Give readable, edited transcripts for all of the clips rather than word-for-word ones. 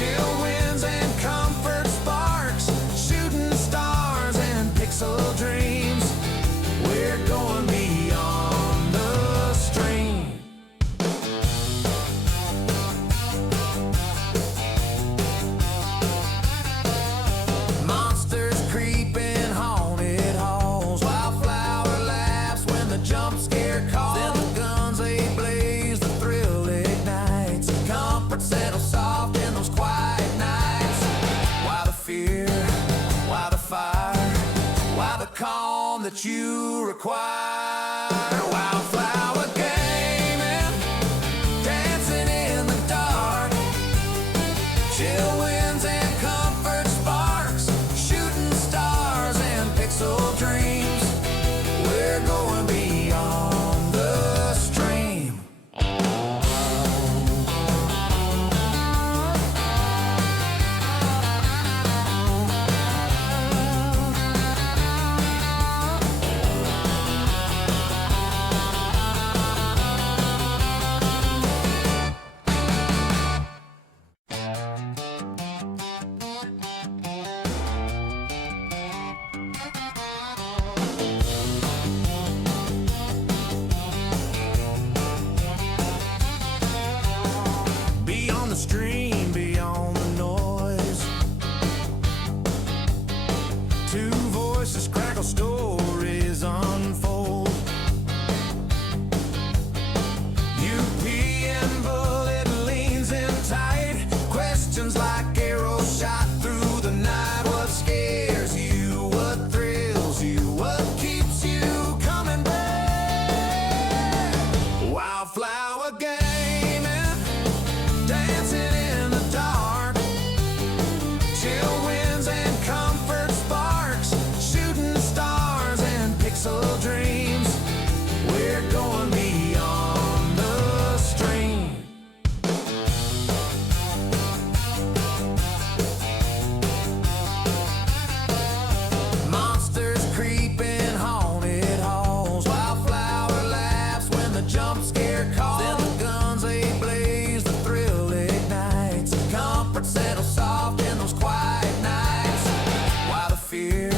Chill winds and comfort sparks, shooting stars and pixel dreams. We're going beyond the stream. Monsters creeping, haunted halls, wildflower laughs when the jump scare calls. Then the guns they blaze, the thrill ignites, comfort settles soft in those quiet nights. Why the fear? Why the fire? Why the calm that you require? Wildflower gaming, dancing in the dark. Chill winds and comfort sparks, shooting stars and pixel dreams. We're going beyond the stream. Beyond the stream, beyond the noise, two voices crackle, stories unfold. UP and bullet leans in tight, questions like arrows shot through the night. What scares you? What thrills you? What keeps you coming back? Wildflower gaming, dancing in the dark. Chill winds and comfort sparks, shooting stars and pixel dreams. We're going beyond the stream. Monsters creeping, haunted halls, wildflower laughs when the jump scare calls. Then the guns they blaze, the thrill ignites, comfort settles soft in those quiet nights. Why the fear?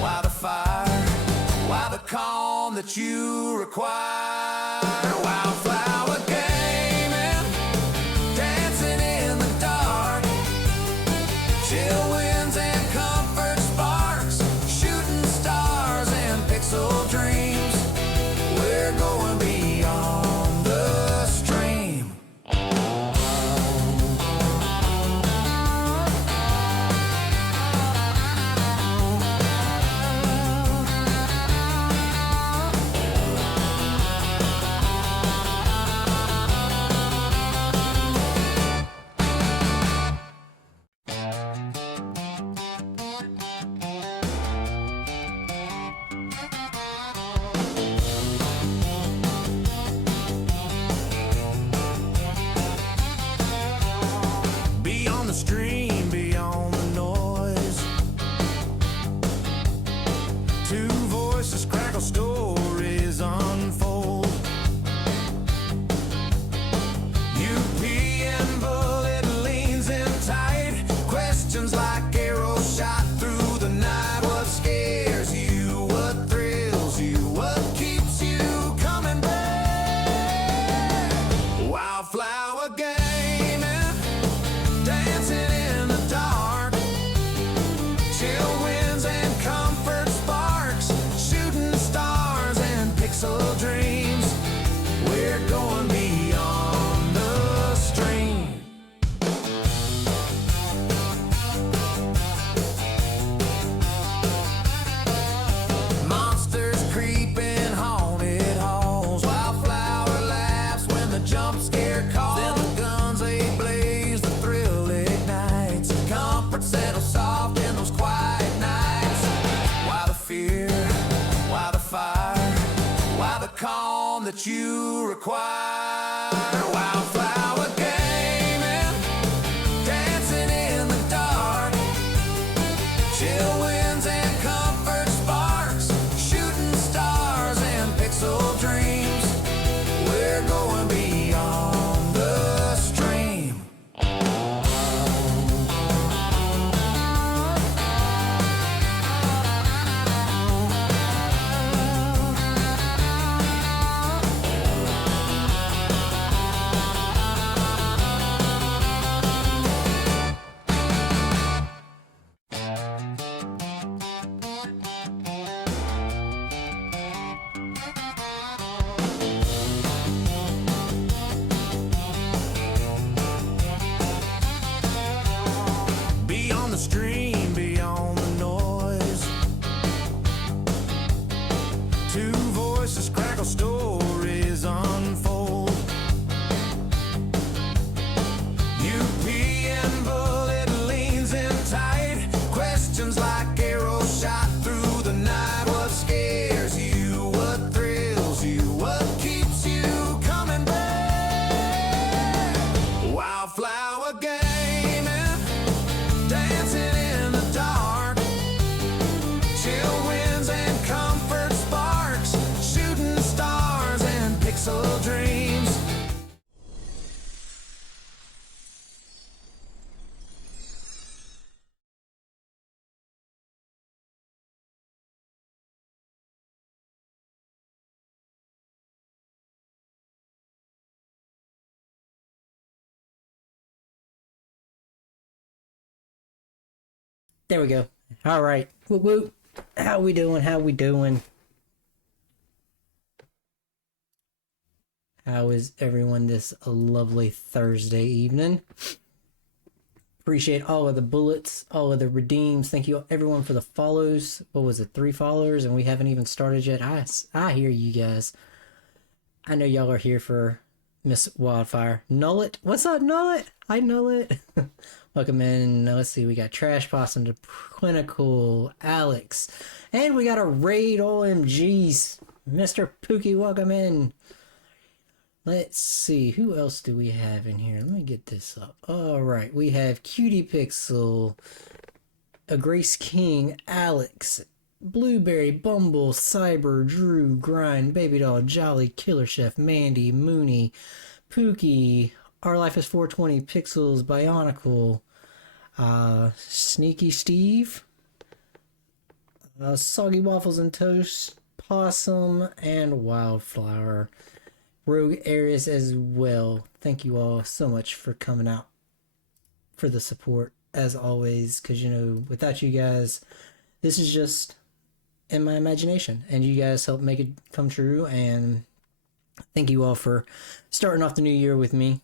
Why the fire? Why the calm that you require? Wildflower gaming, dancing in the dark. Chill winds and comfort sparks, shooting stars and pixel dreams. We're going beyond the stream. Beyond the stream, beyond the noise, two voices crackle, stories unfold. UP and bullet leans in tight, questions like arrows shot through the night. What scares you? What thrills you? What keeps you coming back? Wildflower gaming, dancing in the dark. Chill winds and comfort sparks, shooting stars and pixel dreams. We're going beyond the stream. Monsters creeping, haunted halls, wildflower laughs when the jump scare calls. Then the guns they blaze, the thrill ignites, comfort settles soft in those quiet nights. Why the fear? Why the fire? Why the calm that you require? Wildflower gaming, dancing in the dark. Chill winds and comfort sparks, shooting stars and pixel dreams. We're going beyond the stream. There we go. All right. Whoop whoop. How we doing? How we doing? How is everyone this lovely Thursday evening? Appreciate all of the bullets, all of the redeems. Thank you everyone for the follows. What was it? 3 followers, and we haven't even started yet. I hear you guys. I know y'all are here for Miss Wildfire. Nullet. What's up, Nullet? Hi, Nullet. Welcome in. Let's see. We got Trash Possum, to Clinical, Alex, and we got a raid. OMGs. Mr. Pookie, welcome in. Let's see, who else do we have in here? Let me get this up. All right, we have Cutie Pixel, a Grace King, Alex, Blueberry, Bumble, Cyber, Drew, Grind, Baby Doll, Jolly, Killer Chef, Mandy, Mooney, Pookie, Our Life is 420, Pixels, Bionicle, Sneaky Steve, Soggy Waffles and Toast, Possum, and Wildflower. Rogue Aries as well. Thank you all so much for coming out for the support as always, because you know, without you guys, this is just in my imagination, and you guys help make it come true. And thank you all for starting off the new year with me.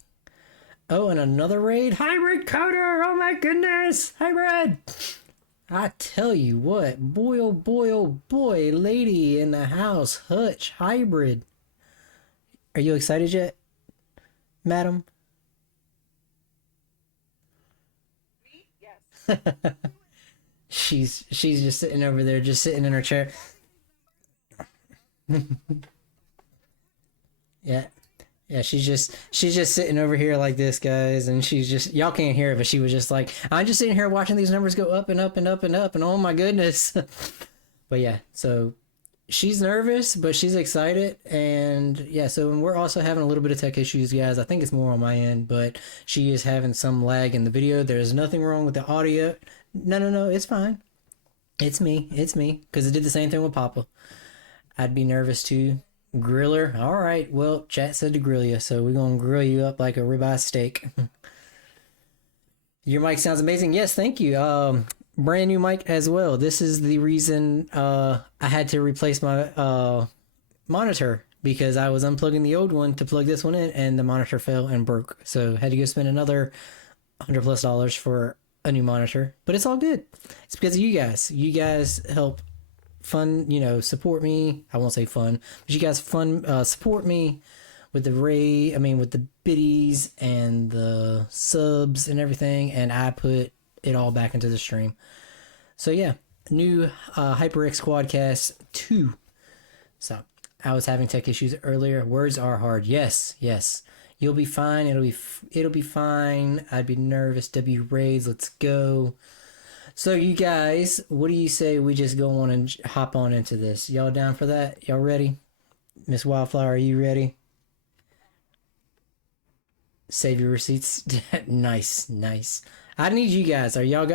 Oh, and another raid, Hybrid Coder. Oh my goodness, Hybrid. I tell you what, boy oh boy oh boy, lady in the house, Hutch, Hybrid. Are you excited yet, madam? Me? Yes. she's just sitting over there, just sitting in her chair. Yeah. Yeah, she's just sitting over here like this, guys, and she's just, y'all can't hear it, but she was just like, I'm just sitting here watching these numbers go up and up and up and up, and oh my goodness. But yeah, so she's nervous, but she's excited. And yeah, so we're also having a little bit of tech issues, guys. I think it's more on my end, but she is having some lag in the video. There's nothing wrong with the audio. No, it's fine. It's me, because it did the same thing with Papa. I'd be nervous too. Griller. All right, well, chat said to grill you, so we're gonna grill you up like a ribeye steak. Your mic sounds amazing. Yes, thank you. Brand new mic as well. This is the reason I had to replace my monitor, because I was unplugging the old one to plug this one in, and the monitor fell and broke. So had to go spend another $100+ for a new monitor. But it's all good. It's because of you guys. You guys help support me. I won't say fun, but you guys support me with with the biddies and the subs and everything, and I put it all back into the stream. So yeah, new HyperX Quadcast 2. So I was having tech issues earlier. Words are hard. Yes. You'll be fine. It'll be fine. I'd be nervous. W raids. Let's go. So you guys, what do you say we just go on and hop on into this? Y'all down for that? Y'all ready? Miss Wildflower, are you ready? Save your receipts. Nice. I need you guys. Are y'all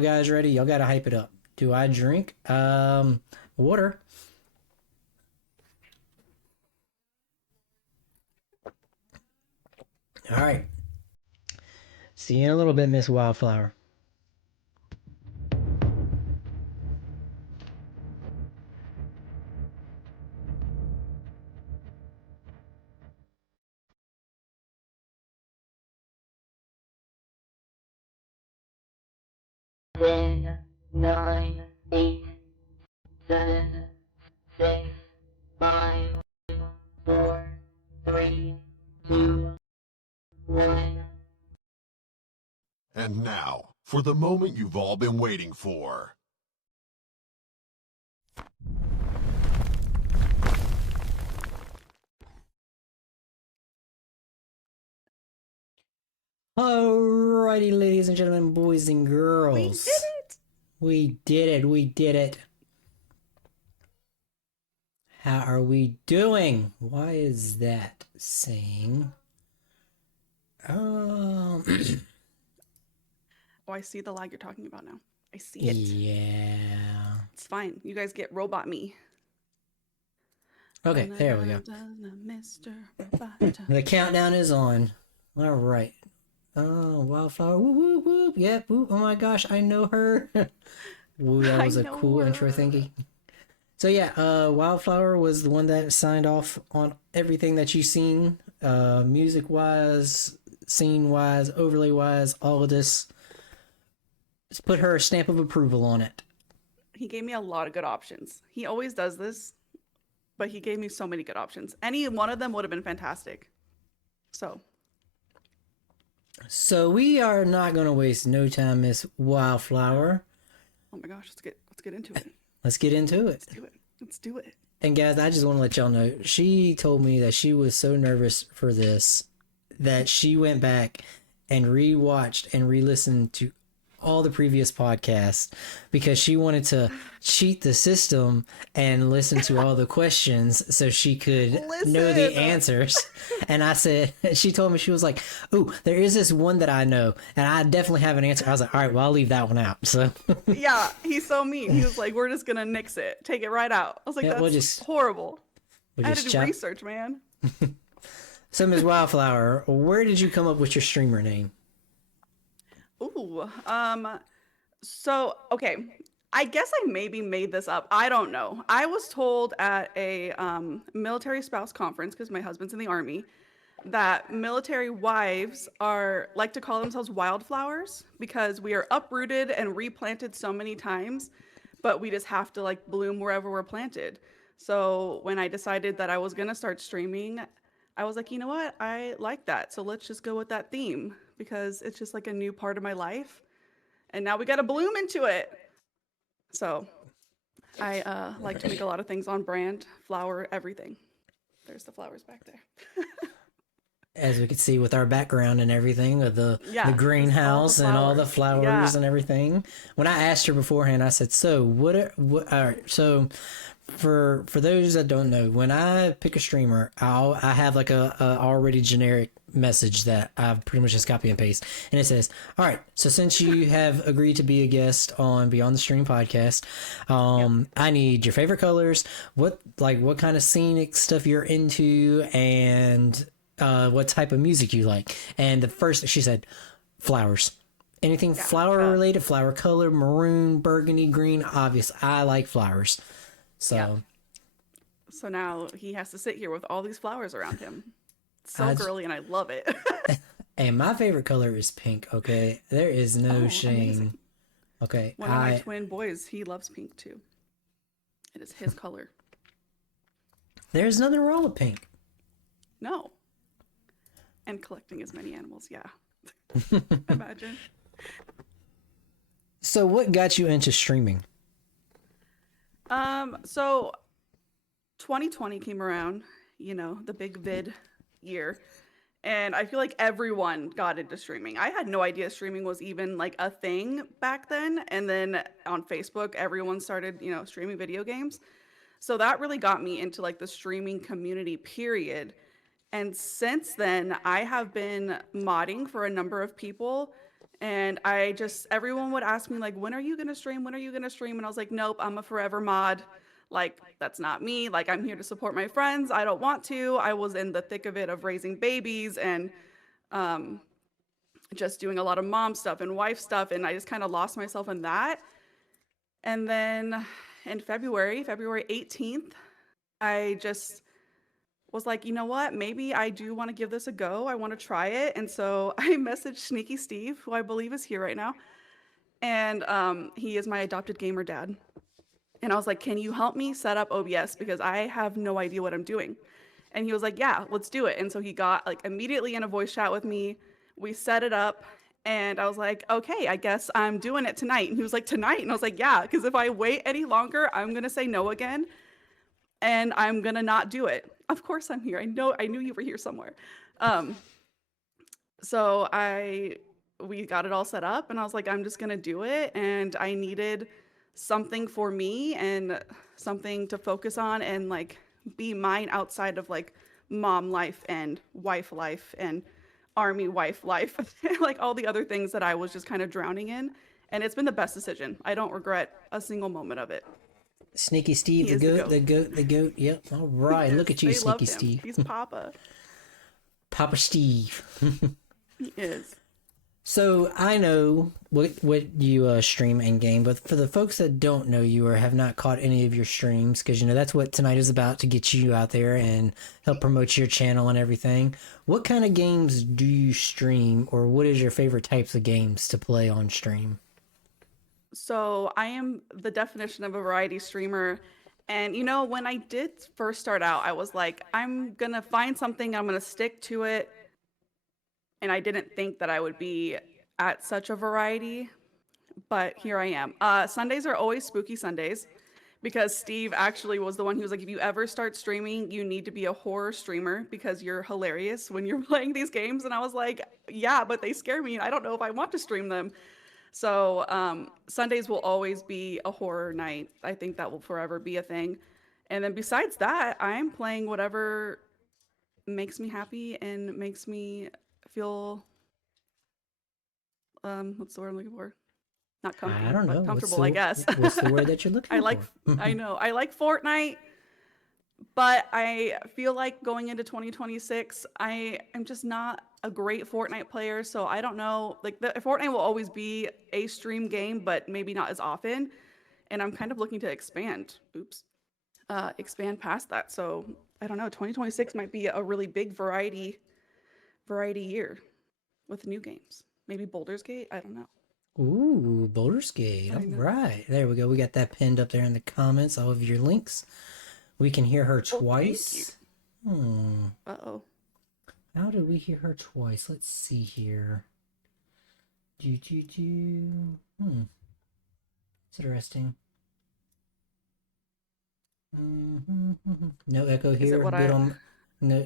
guys ready? Y'all gotta hype it up. Do I drink? Water. All right. See you in a little bit, Miss Wildflower. Ten, nine, 8, 7, 6, 5, 4, 3, 2, 1. And now, for the moment you've all been waiting for. Alrighty, ladies and gentlemen, boys and girls. We did it. How are we doing? Why is that saying? Oh, I see the lag you're talking about now. I see it. Yeah. It's fine. You guys get robot me. Okay, there we go. Mr. Robot. The countdown is on. All right. Wildflower. Whoop, whoop, whoop. Yep. Whoop. Oh my gosh, I know her. Woo, that was I a know cool intro her. thingy. So yeah, Wildflower was the one that signed off on everything that you've seen, music wise, scene wise, overlay wise, all of this. Just put her stamp of approval on it. He gave me a lot of good options. He always does this, but he gave me so many good options. Any one of them would have been fantastic. So So we are not gonna waste no time, Miss Wildflower. oh my gosh, let's get into it. Let's get into it. Let's do it. Let's do it. And guys, I just want to let y'all know, she told me that she was so nervous for this that she went back and rewatched and re-listened to all the previous podcasts because she wanted to cheat the system and listen to all the questions so she could know the Listen. answers. And I said, she told me, she was like, "Oh, there is this one that I know and I definitely have an answer." I was like, "All right, well, I'll leave that one out." So Yeah, he's so mean. He was like, "We're just gonna nix it, take it right out." I was like, Yeah, "That's we'll just- horrible." we'll I had to just do chop. research, man. So Ms. Wildflower, where did you come up with your streamer name? Ooh, so okay, I guess I maybe made this up. I don't know. I was told at a military spouse conference because my husband's in the army that military wives are like to call themselves wildflowers because we are uprooted and replanted so many times, but we just have to like bloom wherever we're planted. So when I decided that I was gonna start streaming, I was like, you know what? I like that. So let's just go with that theme because it's just like a new part of my life. And now we got to bloom into it. So I like to make a lot of things on brand, flower, everything. There's the flowers back there. As we could see with our background and everything, with the Yeah, just all the greenhouse and all the flowers. flowers Yeah. and everything. When I asked her beforehand, I said, "So what all right, so for those that don't know, when I pick a streamer, I have like a already generic message that I've pretty much just copy and paste, and it says, "All right, so since you have agreed to be a guest on Beyond the Stream podcast, I need your favorite colors, what kind of scenic stuff you're into, and what type of music you like." And the first she said, flowers. Anything flower related, flower color, maroon, burgundy, green. Obviously, I like flowers. So Yeah. So now he has to sit here with all these flowers around him. It's so I- girly and I love it. and my favorite color is pink. Okay, there is no Oh, shame. amazing. Okay, One of my twin boys, he loves pink too. It is his color. there's nothing wrong with pink. No. And collecting as many animals, yeah. Imagine. So what got you into streaming? So 2020 came around, you know, the big vid year. And I feel like everyone got into streaming. I had no idea streaming was even like a thing back then. And then on Facebook, everyone started, you know, streaming video games. So that really got me into like the streaming community, period. And since then, I have been modding for a number of people. And everyone would ask me, like, when are you going to stream? When are you going to stream? And I was like, nope, I'm a forever mod. Like, that's not me. Like, I'm here to support my friends. I don't want to. I was in the thick of it of raising babies and just doing a lot of mom stuff and wife stuff. And I just kind of lost myself in that. And then in February 18th, I just was like, you know what? Maybe I do want to give this a go. I want to try it. And so I messaged Sneaky Steve, who I believe is here right now. And he is my adopted gamer dad. And I was like, can you help me set up OBS? Because I have no idea what I'm doing. And he was like, yeah, let's do it. And so he got like immediately in a voice chat with me. We set it up. And I was like, okay, I guess I'm doing it tonight. And he was like, tonight? And I was like, yeah, because if I wait any longer, I'm going to say no again. And I'm going to not do it. Of course I'm here. I knew you were here somewhere. So we got it all set up and I was like, I'm just going to do it. And I needed something for me and something to focus on and like be mine outside of like mom life and wife life and army wife life, like all the other things that I was just kind of drowning in. And it's been the best decision. I don't regret a single moment of it. Sneaky Steve, He the is goat, the goat, the goat. Yep. All right. Look at you, They love Sneaky him. Steve. He's Papa. Papa Steve. He is. So I know what you stream in game, but for the folks that don't know you or have not caught any of your streams, because you know that's what tonight is about, to get you out there and help promote your channel and everything. What kind of games do you stream, or what is your favorite types of games to play on stream? So I am the definition of a variety streamer. And you know, when I did first start out, I was like, I'm gonna find something, I'm gonna stick to it. And I didn't think that I would be at such a variety, but here I am. Sundays are always spooky Sundays because Steve actually was the one who was like, if you ever start streaming, you need to be a horror streamer because you're hilarious when you're playing these games. And I was like, yeah, but they scare me and I don't know if I want to stream them. So Sundays will always be a horror night. I think that will forever be a thing. And then besides that, I'm playing whatever makes me happy and makes me feel what's the word I'm looking for? Not I comfy, don't know. but comfortable, I guess. What's the word that you're looking I like for? I know. I like Fortnite, but I feel like going into 2026, I am just not a great Fortnite player, so I don't know. Like Fortnite will always be a stream game, but maybe not as often. And I'm kind of looking to expand. Expand past that. So I don't know. 2026 might be a really big variety year with new games. Maybe Baldur's Gate. I don't know. Ooh, Baldur's Gate. I All know. right. There we go. We got that pinned up there in the comments, all of your links. We can hear her Oh, thank twice. Uh-oh. How did we hear her twice? Let's see here. It's interesting. No echo Is it here. what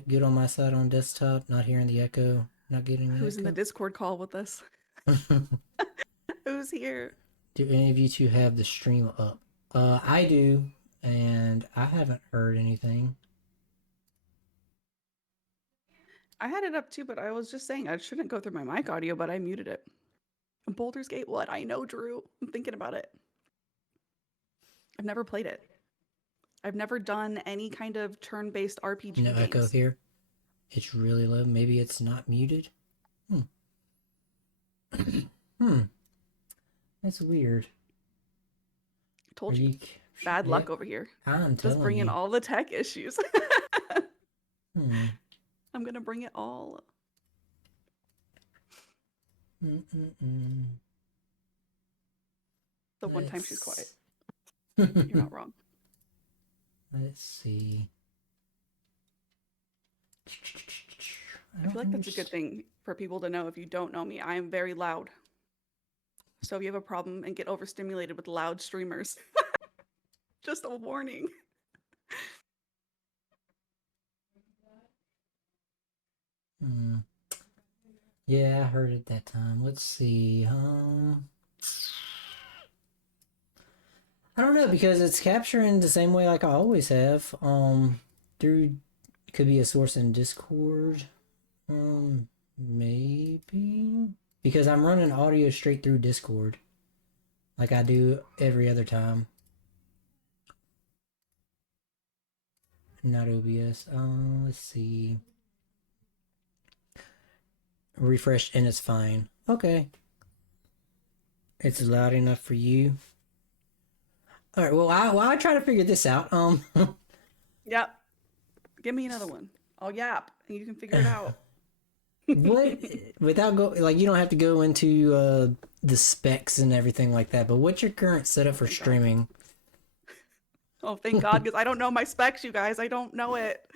Good on my side on desktop. Not hearing the echo. Not getting the who's in the echo. Discord call with us? Who's here? Do any of you two have the stream up? I do, and I haven't heard anything. I had it up too, but I was just saying I shouldn't go through my mic audio, but I muted it. Baldur's Gate, what? I know, Drew. I'm thinking about it. I've never played it. I've never done any kind of turn-based RPG No games. echo here. It's really low. Maybe it's not muted. That's weird. Told you. Bad luck over here. I'm Just telling bringing you. all the tech issues. Hmm. I'm gonna bring it all. The one time she's quiet. You're not wrong. Let's see. I feel like that's a good thing for people to know. If you don't know me, I am very loud. So if you have a problem and get overstimulated with loud streamers, just a warning. Yeah, I heard it that time. Let's see. I don't know, because it's capturing the same way like I always have. Through, could be a source in Discord. Maybe because I'm running audio straight through Discord, like I do every other time. Not OBS. Let's see. Refresh and it's fine. Okay. It's loud enough for you. All right. Well, I try to figure this out. Yep. Give me another one. I'll yap and you can figure it out. What without you don't have to go into the specs and everything like that. But what's your current setup for streaming? Oh, thank God, because I don't know my specs, you guys. I don't know it.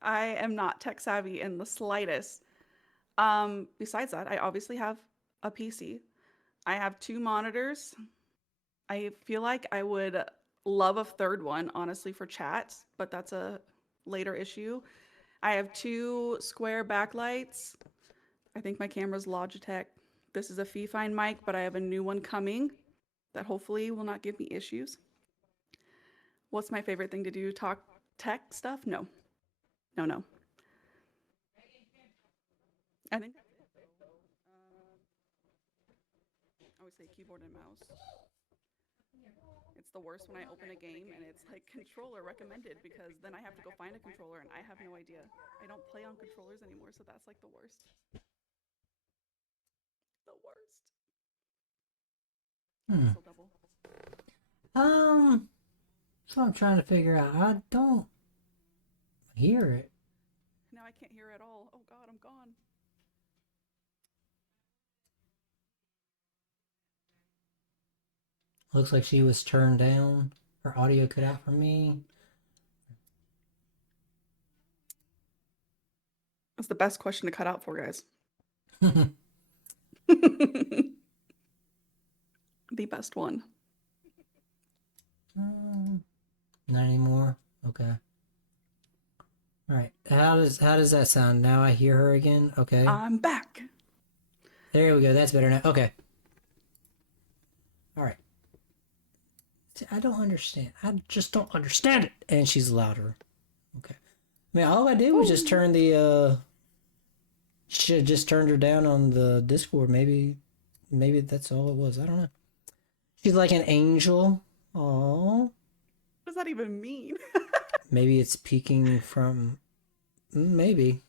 I am not tech savvy in the slightest. Besides that, I obviously have a PC. I have 2 monitors. I feel like I would love a third one, honestly, for chat, but that's a later issue. I have 2 square backlights. I think my camera's Logitech. This is a Fifine mic, but I have a new one coming that hopefully will not give me issues. What's my favorite thing to do? Talk tech stuff? No. No. I think that's it. I would say keyboard and mouse. It's the worst when I open a game and it's like controller recommended, because then I have to go find a controller and I have no idea. I don't play on controllers anymore, so that's like the worst. The worst. Hmm. Still double. So I'm trying to figure out. I don't hear it. Now I can't hear at all. Oh God, I'm gone. Looks like she was turned down. Her audio cut out for me. That's the best question to cut out for, guys. Not The best one. anymore. Okay. All right. How does that sound? Now I hear her again. Okay. I'm back. There we go. That's better now. Okay. All right. See, I don't understand. I just don't understand it. And she's louder. Okay. I mean, all I did was just turn the should have just turned her down on the Discord. Maybe that's all it was. I don't know. She's like an angel. Aww. What does that even mean? Maybe it's peeking from. Maybe.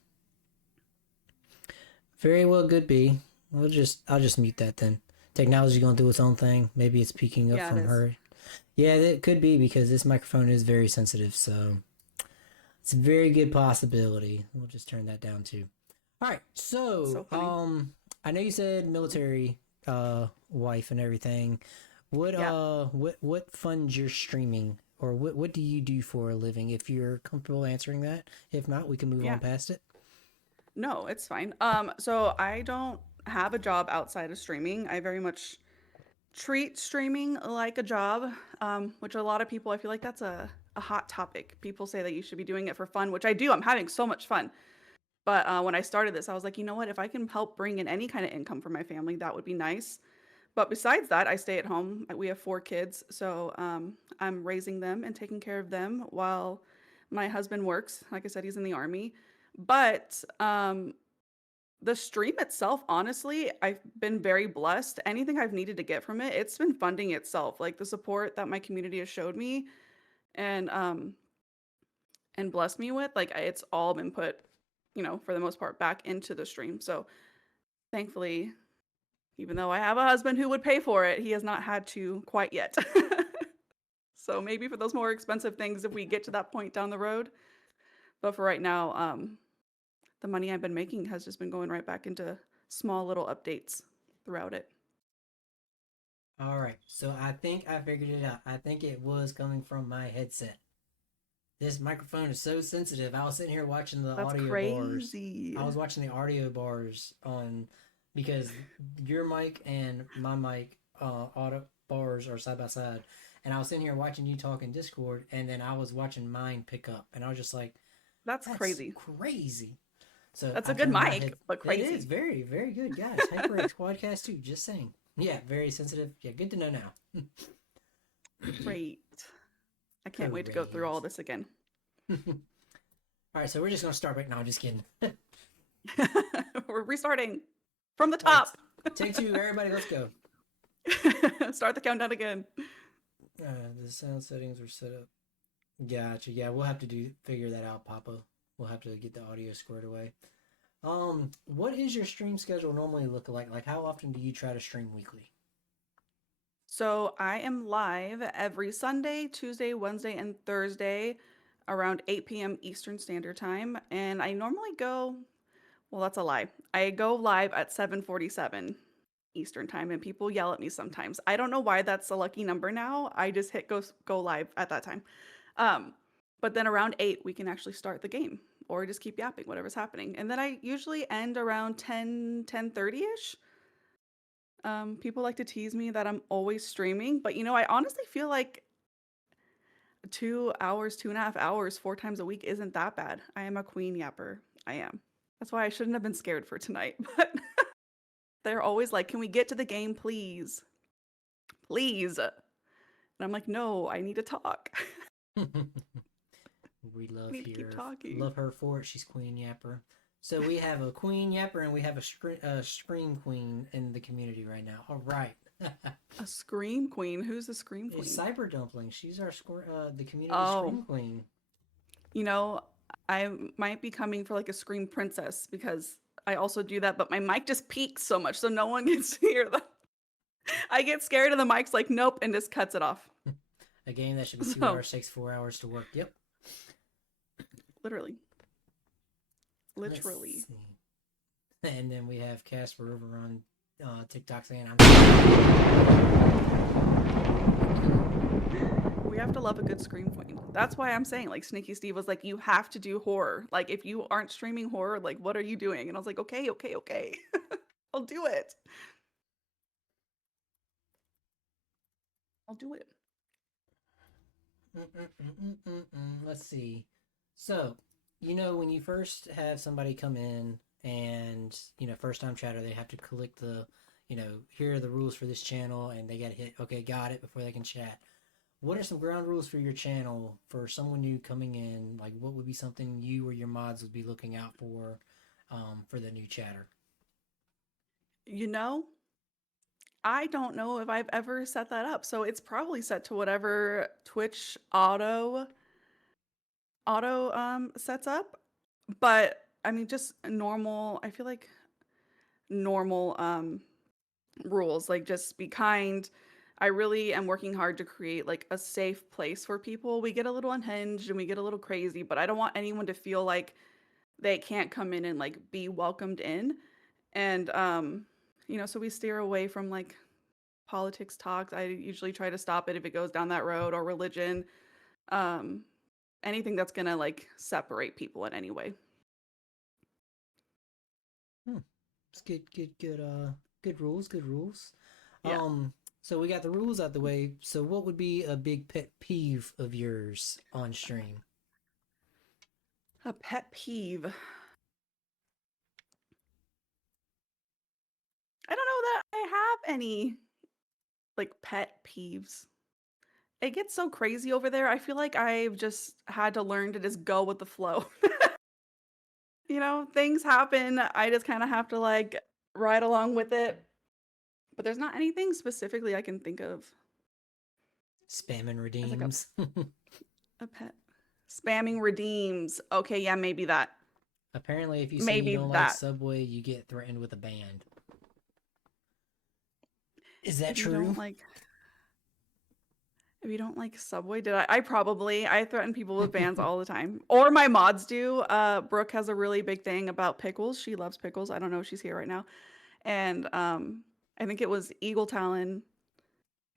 Very well could be. I'll just mute that then. Technology gonna do its own thing. Maybe it's peeking up Yeah, it from is. her. Yeah, it could be because this microphone is very sensitive, so it's a very good possibility. We'll just turn that down too. All right, So funny. I know you said military wife and everything. What Yeah. what funds your streaming, or what do you do for a living? If you're comfortable answering that, if not, we can move Yeah. on past it. No, it's fine. So I don't have a job outside of streaming. I very much treat streaming like a job, which a lot of people, I feel like that's a hot topic. People say that you should be doing it for fun, which I do. I'm having so much fun. But when I started this, I was like, you know what? If I can help bring in any kind of income for my family, that would be nice. But besides that, I stay at home. We have 4 kids, so I'm raising them and taking care of them while my husband works. Like I said, he's in the army. But the stream itself, honestly, I've been very blessed. Anything I've needed to get from it, it's been funding itself. Like the support that my community has showed me and blessed me with, like it's all been put, for the most part, back into the stream. So thankfully, even though I have a husband who would pay for it, he has not had to quite yet. So maybe for those more expensive things, if we get to that point down the road. But for right now, the money I've been making has just been going right back into small little updates throughout it. All right, so I think I figured it out. I think it was coming from my headset. This microphone is so sensitive. I was sitting here watching the That's audio bars. crazy. I was watching the audio bars on because your mic and my mic audio bars are side by side, and I was sitting here watching you talk in Discord, and then I was watching mine pick up, and I was just like, That's "That's crazy. crazy." So That's I a good turned my mic, head. but It is crazy. very, very good, guys. HyperX Quadcast too. Just saying. Yeah, very sensitive. Yeah, good to know now. Great. I can't wait to go through all this again. All right, so we're just gonna start right now. Just kidding. We're restarting from the top. Take 2, everybody. Let's go. Start the countdown again. The sound settings were set up. Gotcha. Yeah, we'll have to figure that out, Papa. We'll have to get the audio squared away. What is your stream schedule normally look like? Like, how often do you try to stream weekly? So I am live every Sunday, Tuesday, Wednesday, and Thursday around 8 p.m. Eastern Standard Time. And I normally go, well, that's a lie. I go live at 7:47 Eastern Time, and people yell at me sometimes. I don't know why that's a lucky number now. I just hit go live at that time. But then around 8, we can actually start the game or just keep yapping, whatever's happening. And then I usually end around 10:30-ish. People like to tease me that I'm always streaming, but I honestly feel like 2 hours, 2.5 hours, 4 times a week isn't that bad. I am a queen yapper. I am. That's why I shouldn't have been scared for tonight. But they're always like, "Can we get to the game, please? Please." And I'm like, "No, I need to talk." We love Need to keep talking. love her for it. She's Queen Yapper. So we have a Queen Yapper and we have a Scream Queen in the community right now. All right. A scream queen? Who's the scream queen? It's Cyber Dumpling. She's our the community Oh. Scream Queen. I might be coming for like a scream princess because I also do that, but my mic just peaks so much so no one gets to hear them. I get scared and the mic's like, nope, and just cuts it off. A game that should be 2 So- hours takes 4 hours to work. Yep. Literally. Let's Literally. see. And then we have Casper over on TikTok saying, We have to love a good scream queen. That's why I'm saying, like, Sneaky Steve was like, you have to do horror. Like, if you aren't streaming horror, like, what are you doing? And I was like, okay. I'll do it. I'll do it. Let's see. So, when you first have somebody come in and, first time chatter, they have to click the, here are the rules for this channel, and they got to hit, okay, got it, before they can chat. What are some ground rules for your channel for someone new coming in? Like, what would be something you or your mods would be looking out for the new chatter? I don't know if I've ever set that up. So it's probably set to whatever Twitch auto sets up. But I mean, just normal, I feel like normal rules, like just be kind. I really am working hard to create like a safe place for people. We get a little unhinged and we get a little crazy, but I don't want anyone to feel like they can't come in and like be welcomed in. And so we steer away from like politics talks. I usually try to stop it if it goes down that road, or religion. Anything that's gonna like separate people in any way. It's good rules. Yeah. So we got the rules out the way. So what would be a big pet peeve of yours on stream? A pet peeve. I don't know that I have any like pet peeves. It gets so crazy over there. I feel like I've just had to learn to just go with the flow. Things happen. I just kind of have to like ride along with it. But there's not anything specifically I can think of. Spamming redeems. A pet. Spamming redeems. Okay, yeah, maybe that. Apparently, if you say Maybe you don't like that. Subway, you get threatened with a ban. Is that If you true? if you don't like Subway, I threaten people with bans all the time. Or my mods do. Brooke has a really big thing about pickles. She loves pickles. I don't know if she's here right now. And I think it was Eagle Talon.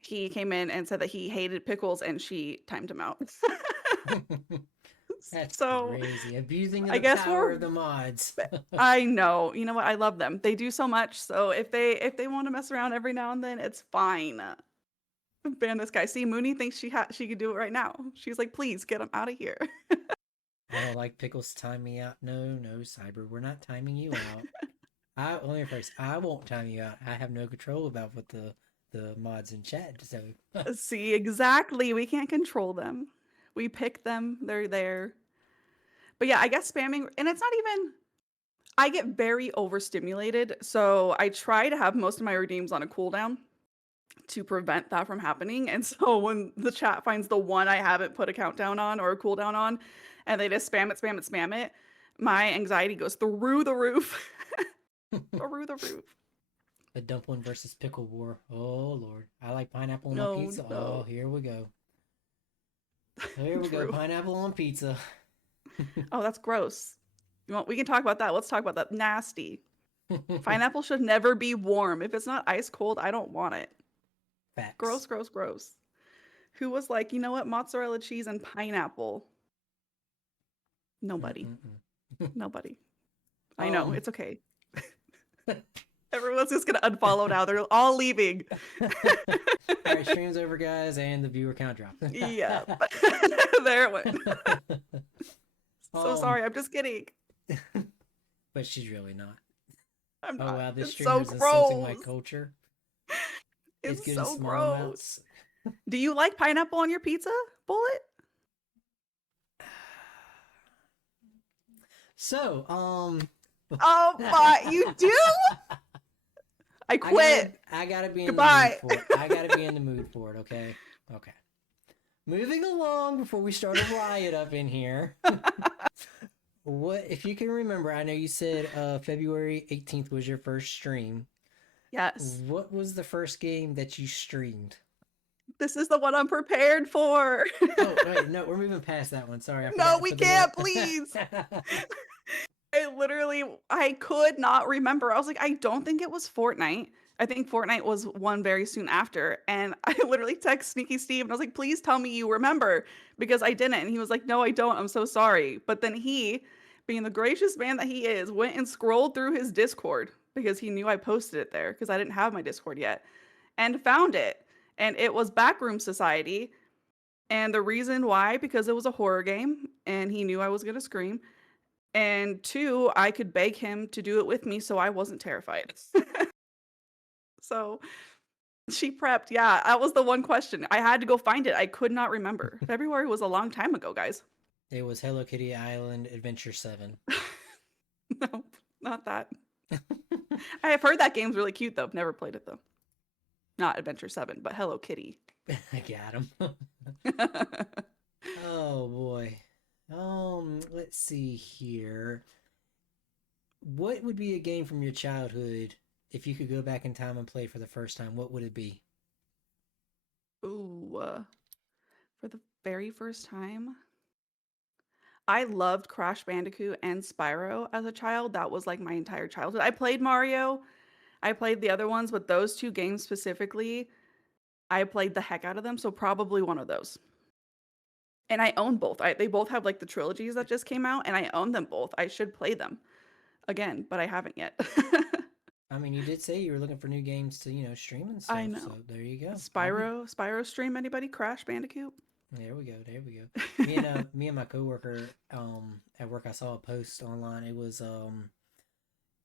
He came in and said that he hated pickles, and she timed him out. That's So, crazy. Abusing I the guess power we're- of the mods. I know. You know what? I love them. They do so much. So if they want to mess around every now and then, it's fine. Ban this guy. See, Mooney thinks she could do it right now. She's like, please get him out of here. I don't like pickles to time me out. No, Cyber, we're not timing you out. Let me phrase, I won't time you out. I have no control about what the mods in chat. So See, exactly. We can't control them. We pick them. They're there. But yeah, I guess spamming, and it's not even, I get very overstimulated. So I try to have most of my redeems on a cooldown to prevent that from happening. And so when the chat finds the one I haven't put a countdown on or a cooldown on, and they just spam it, my anxiety goes through the roof. Through the roof. the dumpling versus pickle war. Oh Lord, I like pineapple on No, my pizza. no. Oh, here we go. Here we go. True. Pineapple on pizza. Oh, that's gross. We can talk about that. Let's talk about that. Nasty. Pineapple should never be warm. If it's not ice cold, I don't want it. Facts. Gross. Who was like, you know what? Mozzarella cheese and pineapple. Nobody. Nobody. I know. It's okay. Everyone's just going to unfollow now. They're all leaving. All right, stream's over, guys, and the viewer count dropped. Yeah. There it went. So sorry. I'm just kidding. But she's really not. I'm Oh not. wow, this It's streamer so is insulting my gross. culture. It's good in so small gross. amounts. Do you like pineapple on your pizza, Bullet? So, Oh my, you do? I quit. I gotta be in Goodbye. the mood for it. I gotta be in the mood for it, okay? Okay. Moving along before we start a riot up in here. What, if you can remember, I know you said February 18th was your first stream. Yes. What was the first game that you streamed? This is the one I'm prepared for. Oh, wait, no, we're moving past that one. Sorry, I No, forgot to we put the can't, note. please. I could not remember. I was like, I don't think it was Fortnite. I think Fortnite was one very soon after. And I literally text Sneaky Steve and I was like, please tell me you remember because I didn't. And he was like, no, I don't. I'm so sorry. But then he, being the gracious man that he is, went and scrolled through his Discord because he knew I posted it there because I didn't have my Discord yet and found it. And it was Backroom Society. And the reason why, because it was a horror game and he knew I was going to scream. And two, I could beg him to do it with me so I wasn't terrified. So she prepped. Yeah, that was the one question. I had to go find it. I could not remember. February was a long time ago, guys. It was Hello Kitty Island Adventure 7. No, not that. I have heard that game's really cute, though. Never played it, though. Not Adventure 7, but Hello Kitty. I got him. Oh boy. Let's see here. What would be a game from your childhood if you could go back in time and play for the first time? What would it be? Ooh, for the very first time, I loved Crash Bandicoot and Spyro as a child. That was like my entire childhood. I played Mario. I played the other ones, but those two games specifically, I played the heck out of them. So probably one of those. And I own both. They both have like the trilogies that just came out, and I own them both. I should play them again, but I haven't yet. I mean, you did say you were looking for new games to, stream and stuff. I know. So there you go. Spyro stream, anybody? Crash Bandicoot? There we go. There we go. Me and my coworker at work, I saw a post online. It was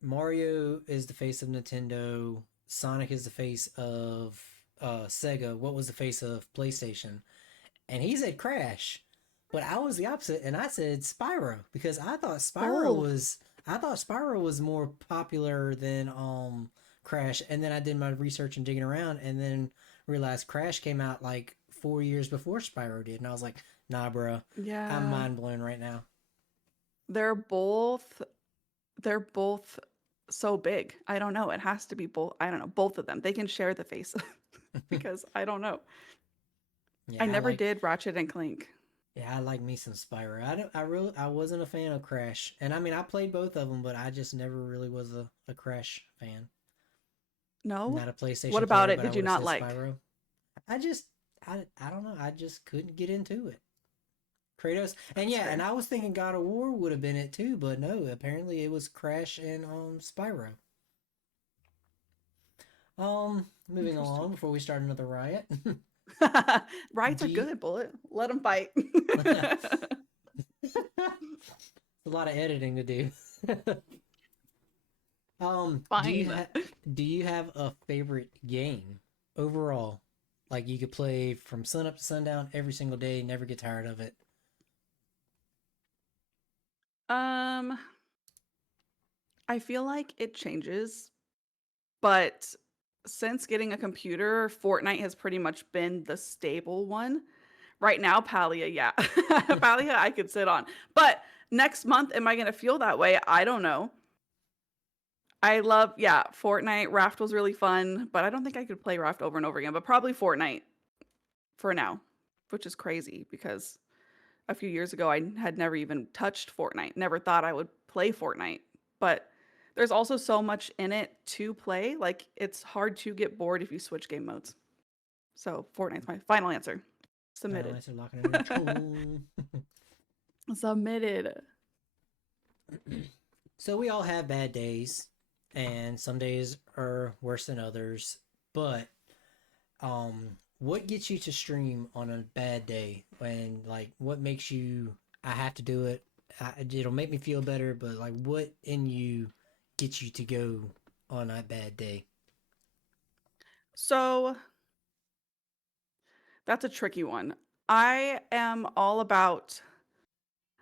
Mario is the face of Nintendo. Sonic is the face of Sega. What was the face of PlayStation? And he said Crash, but I was the opposite, and I said Spyro because I thought Spyro was more popular than Crash. And then I did my research and digging around, and then realized Crash came out like 4 years before Spyro did, and I was like, nah, bro, Yeah. I'm mind blown right now. They're both so big. I don't know. It has to be both. I don't know. Both of them. They can share the face because I don't know. Yeah, I never did Ratchet and Clank. Yeah, I like me some Spyro. I wasn't a fan of Crash, and I mean I played both of them, but I just never really was a Crash fan. No? Not a PlayStation. What about player, it but I did you would've not said like? Spyro. I don't know. I just couldn't get into it. Kratos, and yeah, fair. and I was thinking God of War would have been it too, but no. Apparently, it was Crash and Spyro. Moving along before we start another riot. Riots are Do you- good, Bullet. Let them fight. It's a lot of editing to do. Fine. Do you have a favorite game overall? Like you could play from sun up to sundown every single day, never get tired of it. I feel like it changes, but since getting a computer, Fortnite has pretty much been the stable one. Right now, Palia, yeah. Palia I could sit on. But next month, am I going to feel that way? I don't know. I love, yeah, Fortnite. Raft was really fun, but I don't think I could play Raft over and over again, but probably Fortnite for now, which is crazy because a few years ago, I had never even touched Fortnite, never thought I would play Fortnite. But there's also so much in it to play. Like, it's hard to get bored if you switch game modes. So, Fortnite's my final answer. Submitted. Nice, you're locking it in. Submitted. So we all have bad days, and some days are worse than others. But what gets you to stream on a bad day? When what makes you? I have to do it. It'll make me feel better. But what in you gets you to go on a bad day? So, that's a tricky one. I am all about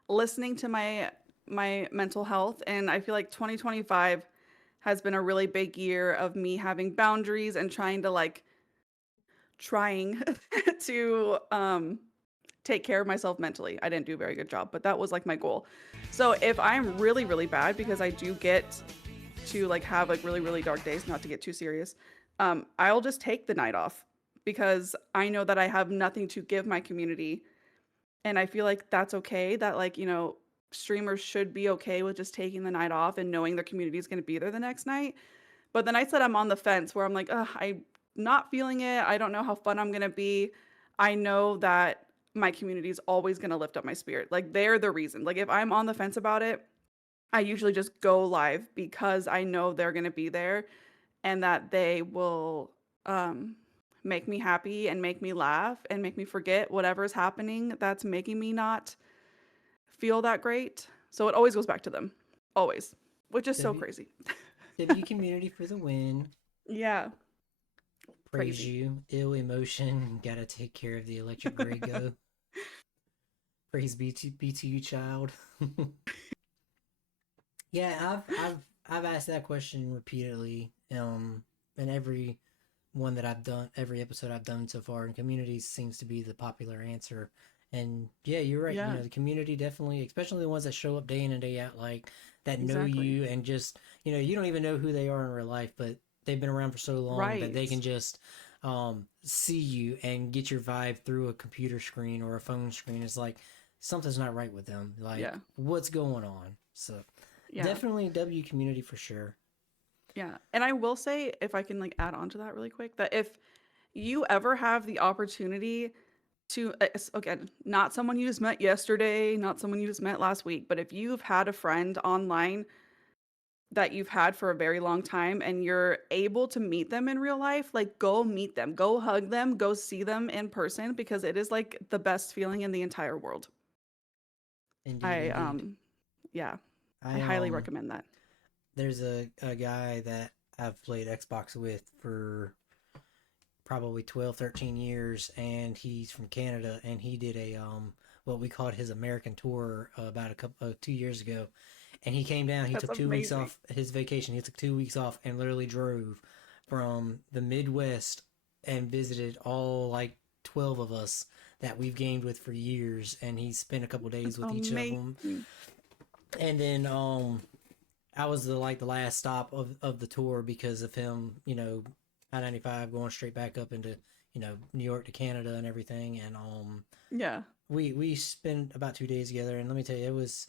listening to my mental health, and I feel like 2025 has been a really big year of me having boundaries and trying to take care of myself mentally. I didn't do a very good job, but that was like my goal. So if I'm really, really bad, because I do get to like have like really, really dark days, not to get too serious, I'll just take the night off because I know that I have nothing to give my community. And I feel like that's okay, that like, you know, streamers should be okay with just taking the night off and knowing their community is going to be there the next night. But the nights that I'm on the fence where I'm like, ugh, I'm not feeling it. I don't know how fun I'm going to be. I know that my community is always going to lift up my spirit. Like they're the reason. Like if I'm on the fence about it, I usually just go live because I know they're going to be there and that they will make me happy and make me laugh and make me forget whatever's happening that's making me not feel that great. So it always goes back to them. Always. Which is so W- crazy. W community for the win. Yeah. Praise Crazy. you. Ill emotion. Gotta take care of the electric gray go. Praise be to you, child. Yeah, I've asked that question repeatedly. In every one that I've done, every episode I've done so far, and community seems to be the popular answer. And yeah, you're right. Yeah. You know, the community definitely, especially the ones that show up day in and day out, like that know Exactly. you and just, you know, you don't even know who they are in real life, but they've been around for so long that they Right. can just see you and get your vibe through a computer screen or a phone screen. It's like something's not right with them. Like, Yeah. what's going on? So Yeah. definitely W community for sure. Yeah. And I will say, if I can like add on to that really quick, that if you ever have the opportunity to, again, not someone you just met yesterday, not someone you just met last week, but if you've had a friend online that you've had for a very long time and you're able to meet them in real life, like go meet them, go hug them, go see them in person because it is like the best feeling in the entire world. Indeed, I indeed. yeah, I I highly recommend that. there's a guy that I've played Xbox with for probably 12, 13 years, and he's from Canada, and he did a what we called his American tour about a couple 2 years ago, and he came down. He That's took 2 weeks amazing. off his vacation. He took 2 weeks off and literally drove from the Midwest and visited all like 12 of us that we've gamed with for years, and he spent a couple days That's with each of them, amazing. and then I was the last stop of the tour because of him, you know, I-95 going straight back up into, you know, New York to Canada and everything. And Yeah. we spent about 2 days together, and let me tell you, it was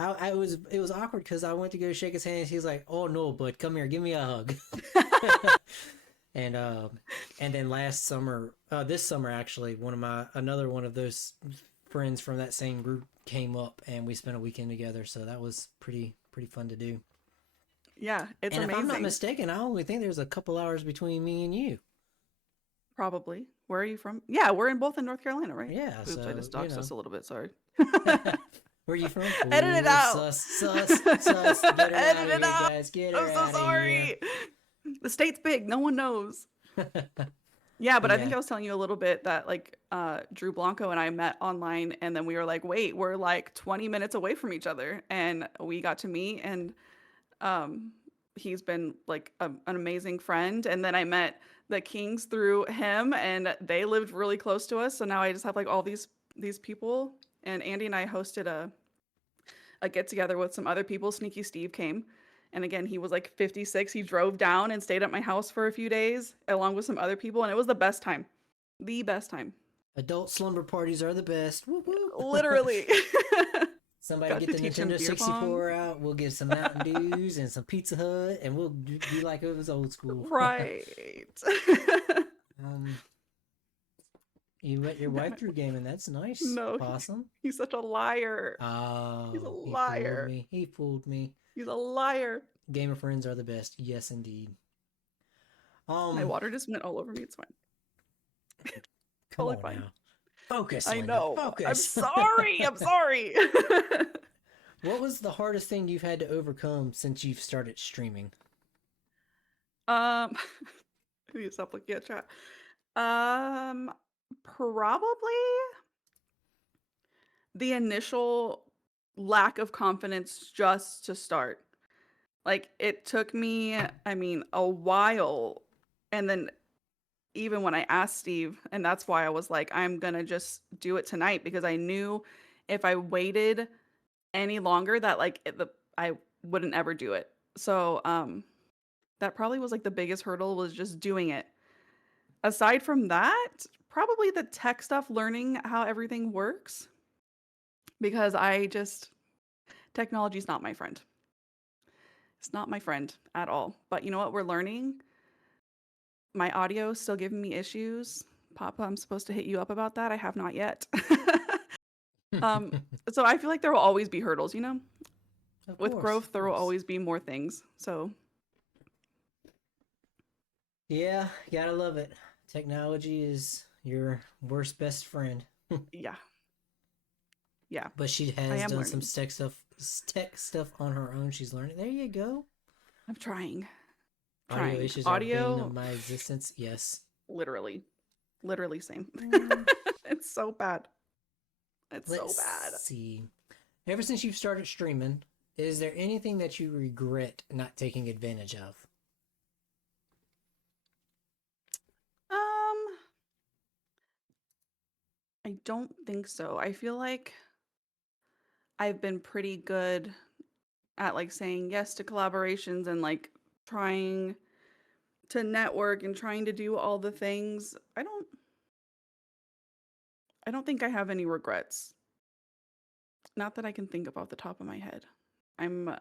awkward because I went to go shake his hand. He's like, "Oh no, bud, come here, give me a hug." and then this summer actually, another one of those friends from that same group came up, and we spent a weekend together. So that was pretty fun to do. Yeah, it's And if I'm not amazing. mistaken, I only think there's a couple hours between me and you. Probably. Where are you from? Yeah, we're both in North Carolina, right? Yeah, Oops, I so just you doxed know. us a little bit. Sorry. Where are you from? Edit it Ooh, out. sus. Get her out Edit of it here, out. guys. Get I'm her so out of here. sorry. The state's big. No one knows. Yeah, but I think Yeah. I was telling you a little bit that like Drew Blanco and I met online and then we were like, wait, we're like 20 minutes away from each other and we got to meet and um he's been like an amazing friend and then I met the Kings through him and they lived really close to us so now I just have like all these people and Andy and I hosted a get together with some other people. Sneaky Steve came. And again, he was like 56. He drove down and stayed at my house for a few days along with some other people. And it was the best time. The best time. Adult slumber parties are the best. Whoop whoop. Literally. Somebody Got get to the teach him Nintendo beer pong. 64 out. We'll get some Mountain Dews and some Pizza Hut, and we'll be like it was old school. Right. um, you let your wife through gaming. That's nice. No, Awesome. he's such a liar. Oh, He's a he fooled liar. me. He fooled me. He's a liar. Gamer friends are the best. Yes, indeed. My water just went all over me. It's fine. Come Totally on fine. now. Focus, I Linda. know. Focus. I'm sorry. I'm sorry. What was the hardest thing you've had to overcome since you've started streaming? I need to stop looking at chat. Probably the initial lack of confidence just to start. Like it took me, I mean, a while. And then even when I asked Steve, and that's why I was like, I'm gonna just do it tonight because I knew if I waited any longer that like I wouldn't ever do it. So, that probably was like the biggest hurdle, was just doing it. Aside from that, probably the tech stuff, learning how everything works, because technology's not my friend. It's not my friend at all. But you know what? We're learning. My audio's still giving me issues. Papa, I'm supposed to hit you up about that. I have not yet. So I feel like there will always be hurdles, you know? Of With course, growth, of there will course. always be more things. So Yeah, gotta love it. Technology is your worst best friend. yeah, yeah, But she I has am done some learning. tech stuff on her own. She's learning. There you go. I'm trying. Audio Trying. issues are a bane of Audio, my existence. Yes. literally. Literally same. Mm, It's so bad. It's so let's bad. see. Ever since you've started streaming, is there anything that you regret not taking advantage of? Um, I don't think so. I feel like I've been pretty good at like saying yes to collaborations and like trying to network and trying to do all the things. I don't think I have any regrets. Not that I can think of off the top of my head. I'm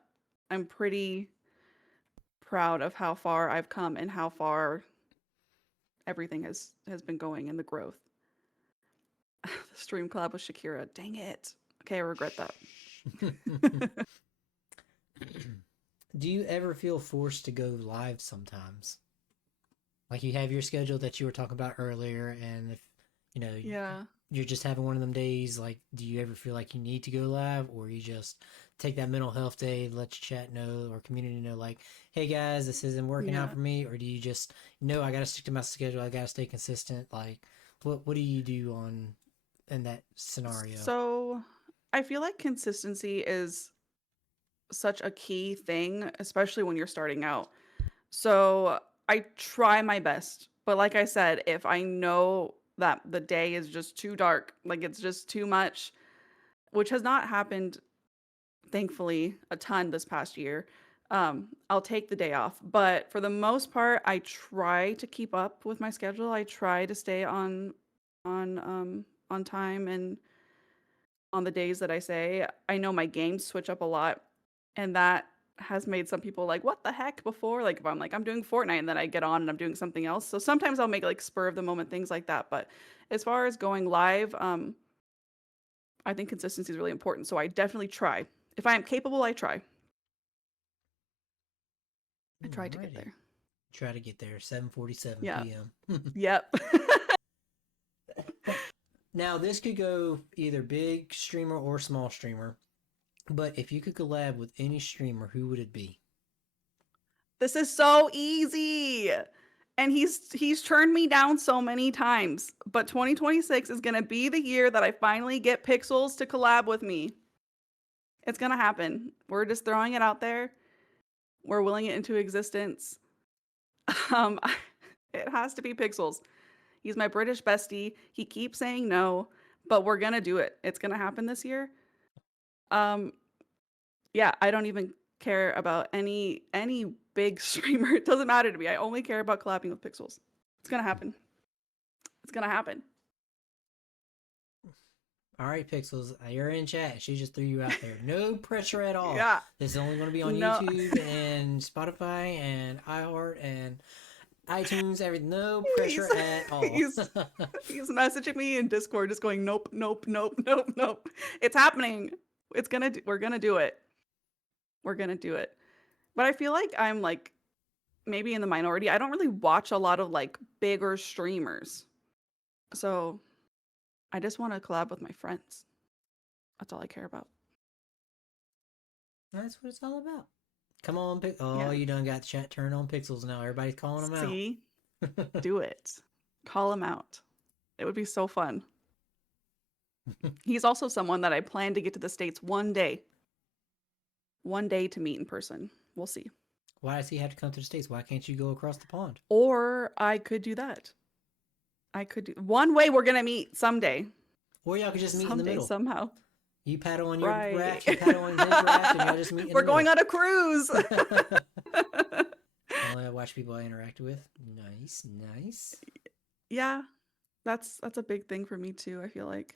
I'm pretty proud of how far I've come and how far everything has been going and the growth. The stream collab with Shakira. Dang it. Okay, I regret that. Do you ever feel forced to go live sometimes? Like you have your schedule that you were talking about earlier, and if you know Yeah. you're just having one of them days, like do you ever feel like you need to go live, or you just take that mental health day, let your chat know or community know, like, hey guys, this isn't working out Yeah. for me, or do you just no, I gotta stick to my schedule, I gotta stay consistent? Like, what do you do on in that scenario? So I feel like consistency is such a key thing, especially when you're starting out. So I try my best. But like I said, if I know that the day is just too dark, like it's just too much, which has not happened, thankfully, a ton this past year, I'll take the day off. But for the most part, I try to keep up with my schedule. I try to stay on time and on the days that I say. I know my games switch up a lot, and that has made some people like, what the heck before? Like if I'm like, I'm doing Fortnite and then I get on and I'm doing something else. So sometimes I'll make like spur of the moment things like that. But as far as going live, I think consistency is really important. So I definitely try. If I am capable, I try. I try to get Alrighty. there. Try to get there 7:47 Yeah. p.m. Yep. Now, this could go either big streamer or small streamer, but if you could collab with any streamer, who would it be? This is so easy. And he's turned me down so many times. But 2026 is going to be the year that I finally get Pixels to collab with me. It's going to happen. We're just throwing it out there. We're willing it into existence. Um, it has to be Pixels. He's my British bestie. He keeps saying no, but we're gonna do it. It's gonna happen this year. Yeah, I don't even care about any big streamer. It doesn't matter to me. I only care about collabing with Pixels. It's gonna happen. It's gonna happen. All right, Pixels, you're in chat. She just threw you out there. No pressure at all. Yeah. This is only going to be on No. YouTube and Spotify and iHeart and iTunes. Everything. No pressure at all. He's messaging me in Discord, just going, nope, nope, nope, nope, nope. It's happening. We're gonna do it. We're gonna do it. But I feel like I'm like maybe in the minority. I don't really watch a lot of like bigger streamers. So I just want to collab with my friends. That's all I care about. That's what it's all about. Come on, Oh, Yeah. you done got the chat turned on Pixels now. Everybody's calling them See? out. Do it. Call him out. It would be so fun. He's also someone that I plan to get to the States one day. One day to meet in person. We'll see. Why does he have to come to the States? Why can't you go across the pond? Or I could do that. I could do one way we're gonna meet someday. Or y'all could just meet in the Someday, middle. somehow. You paddle on your Right. raft, he paddle on his raft, and y'all just meet in We're the going middle. on a cruise. I watch people I interact with. Nice, nice. Yeah, that's a big thing for me too, I feel like.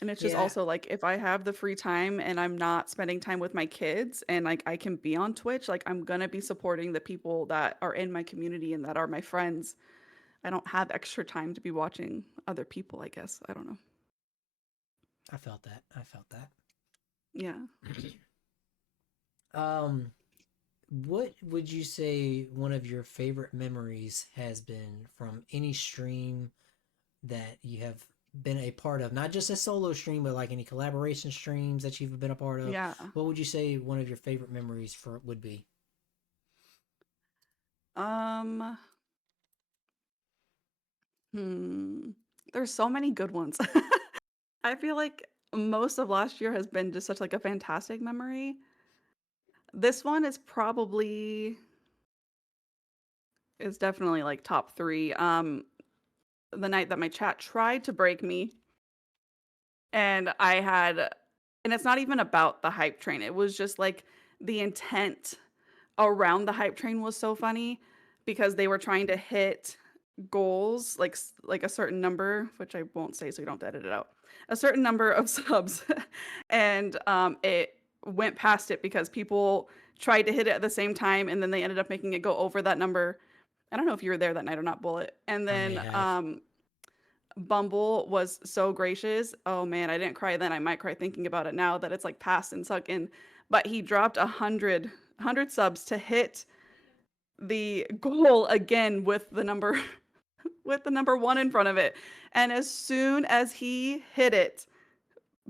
And it's just Yeah, also like if I have the free time and I'm not spending time with my kids and like I can be on Twitch, like I'm gonna be supporting the people that are in my community and that are my friends. I don't have extra time to be watching other people, I guess. I don't know. I felt that. I felt that. Yeah. What would you say one of your favorite memories has been from any stream that you have been a part of? Not just a solo stream, but like any collaboration streams that you've been a part of. Yeah. What would you say one of your favorite memories for would be? Um, hmm. There's so many good ones. I feel like most of last year has been just such like a fantastic memory. This one is definitely like top 3. The night that my chat tried to break me and and it's not even about the hype train. It was just like the intent around the hype train was so funny because they were trying to hit goals like a certain number, which I won't say so you don't edit it out. A certain number of subs and it went past it because people tried to hit it at the same time and then they ended up making it go over that number. I don't know if you were there that night or not, Bullet. And I may then have. Bumble was so gracious. Oh man, I didn't cry then. I might cry thinking about it now that it's like past and sunk in. But he dropped 100 subs to hit the goal again with the number with the number 1 in front of it. And as soon as he hit it,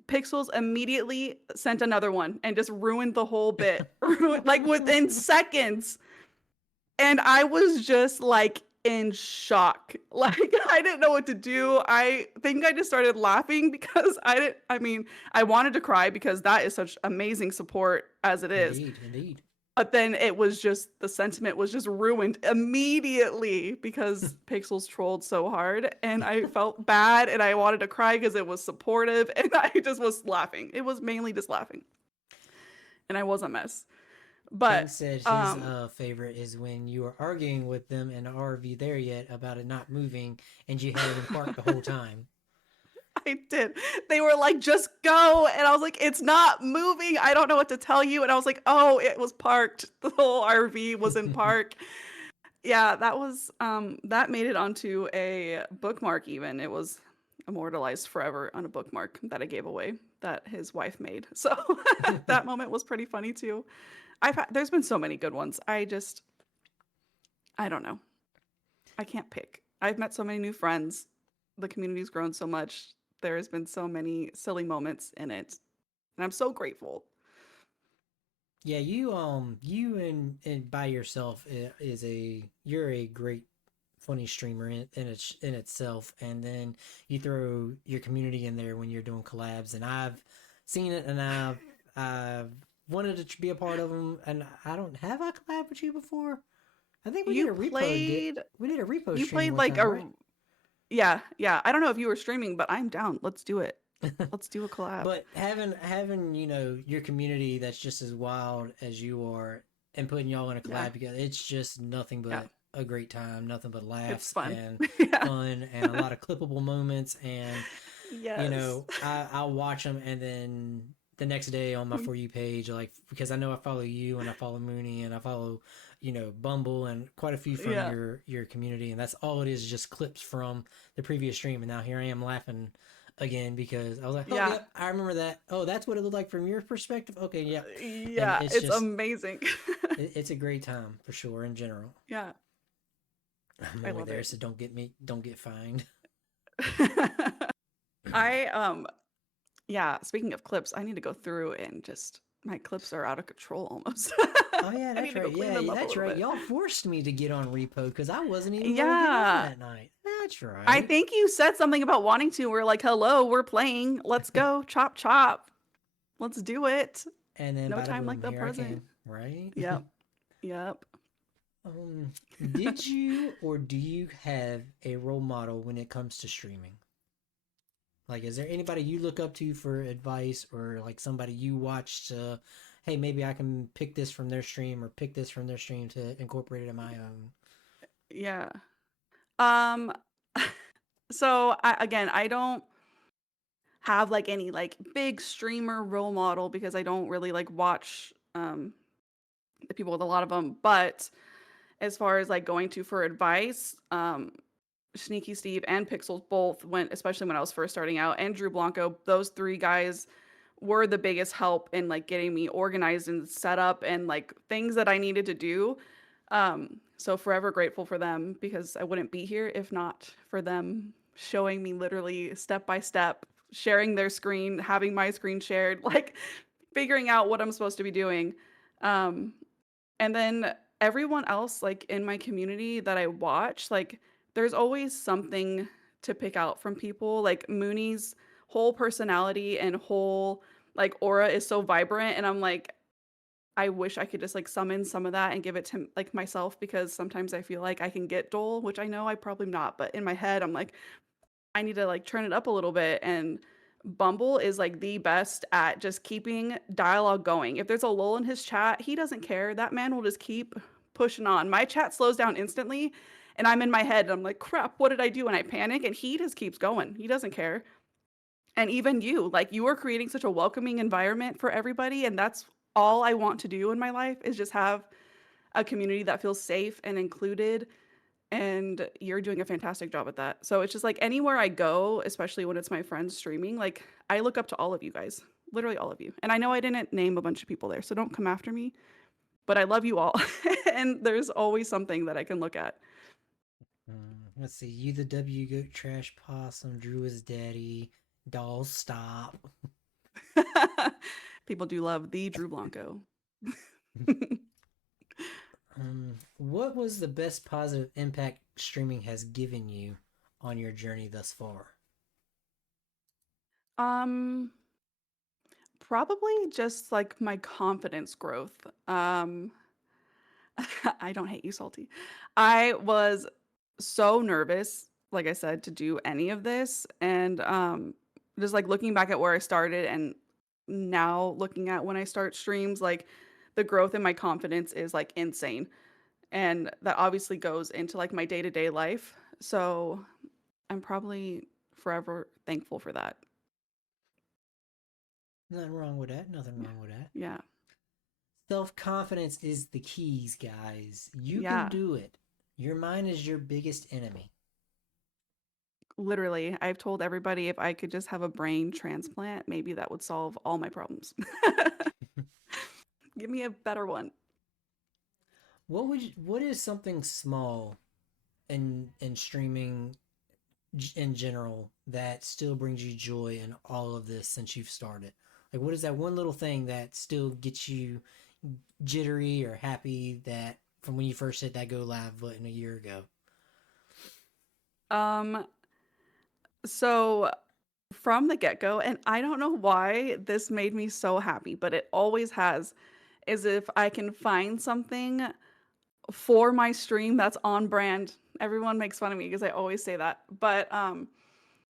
Pixels immediately sent another one and just ruined the whole bit. Like within seconds. And I was just like in shock. Like I didn't know what to do. I think I just started laughing because I wanted to cry because that is such amazing support as it is. Indeed, indeed. But then it was just the sentiment was just ruined immediately because Pixels trolled so hard and I felt bad and I wanted to cry because it was supportive and I just was laughing. It was mainly just laughing. And I was a mess. King But said his favorite is when you were arguing with them in the RV there yet about it not moving and you had it in park the whole time. I did. They were like, just go. And I was like, it's not moving. I don't know what to tell you. And I was like, oh, it was parked. The whole RV was in park. Yeah, that was that made it onto a bookmark even. It was immortalized forever on a bookmark that I gave away that his wife made. So that moment was pretty funny too. There's been so many good ones. I don't know. I can't pick. I've met so many new friends. The community's grown so much. There has been so many silly moments in it. And I'm so grateful. Yeah, you and by yourself you're a great funny streamer in itself, and then you throw your community in there when you're doing collabs, and I've seen it, and I've wanted to be a part of them, and I don't have I collab with you before. I think we did a repo. We did a repo You stream played one like time, a right? yeah. I don't know if you were streaming, but I'm down. Let's do it. Let's do a collab. But having your community that's just as wild as you are and putting y'all in a collab Yeah. together, it's just nothing but Yeah. a great time, nothing but laughs It's fun. and Yeah. fun and a lot of clippable moments. And Yes. I'll watch them, and then the next day on my For You page, like, because I know I follow you and I follow Mooney and I follow Bumble and quite a few from Yeah. your community, and that's all it is, just clips from the previous stream. And now here I am laughing again because I was like, oh, Yeah. yep, I remember that. Oh, that's what it looked like from your perspective. Okay, yeah. Yeah, it's it's just amazing. it's a great time for sure in general. Yeah. I'm I over love there, it. so don't get fined. I yeah, speaking of clips, I need to go through and just my clips are out of control almost. Oh yeah, I that's need to go right. clean Yeah, them up a that's little right. bit. Y'all forced me to get on repo because I wasn't even gonna get on Yeah. that night. That's right. I think you said something about wanting to. We're like, hello, we're playing. Let's go. Chop chop. Let's do it. And then No bada time like boom, the here I present. came. Right? Yep. Yep. Um, did you or do you have a role model when it comes to streaming? Like, is there anybody you look up to for advice, or like somebody you watch to, hey, maybe I can pick this from their stream or pick this from their stream to incorporate it in my own? Yeah. Um, so again, I don't have like any like big streamer role model because I don't really like watch the people with a lot of them. But as far as like going to for advice, Sneaky Steve and Pixels both went, especially when I was first starting out, and Drew Blanco. Those three guys were the biggest help in like getting me organized and set up and like things that I needed to do. So forever grateful for them because I wouldn't be here if not for them showing me literally step by step, sharing their screen, having my screen shared, like figuring out what I'm supposed to be doing. Um, and then everyone else, like in my community that I watch, like there's always something to pick out from people. Like Mooney's whole personality and whole like aura is so vibrant, and I'm like, I wish I could just like summon some of that and give it to like myself because sometimes I feel like I can get dull, which I know I probably not, but in my head I'm like, I need to like turn it up a little bit. And Bumble is like the best at just keeping dialogue going. If there's a lull in his chat, he doesn't care. That man will just keep pushing on. My chat slows down instantly and I'm in my head and I'm like, crap, what did I do? And I panic and he just keeps going. He doesn't care. And even you, like you are creating such a welcoming environment for everybody. And that's all I want to do in my life is just have a community that feels safe and included. And you're doing a fantastic job at that. So it's just like anywhere I go, especially when it's my friends streaming, like I look up to all of you guys, literally all of you. And I know I didn't name a bunch of people there, so don't come after me, but I love you all. And there's always something that I can look at. Let's see. You the W Goat Trash Possum. Drew is daddy. Dolls stop. People do love the Drew Blanco. What was the best positive impact streaming has given you on your journey thus far? Probably just like my confidence growth. I don't hate you, Salty. I was so nervous, like I said, to do any of this. And just like looking back at where I started and now looking at when I start streams, like the growth in my confidence is like insane. And that obviously goes into like my day-to-day life. So I'm probably forever thankful for that. Nothing wrong with that. Nothing wrong with that. Yeah. Self-confidence is the keys, guys. You Yeah. can do it. Your mind is your biggest enemy. Literally, I've told everybody if I could just have a brain transplant, maybe that would solve all my problems. Give me a better one. What is something small in streaming in general that still brings you joy in all of this since you've started? Like, what is that one little thing that still gets you jittery or happy that from when you first hit that go live button a year ago? So from the get-go, and I don't know why this made me so happy, but it always has, is if I can find something for my stream that's on brand. Everyone makes fun of me because I always say that. But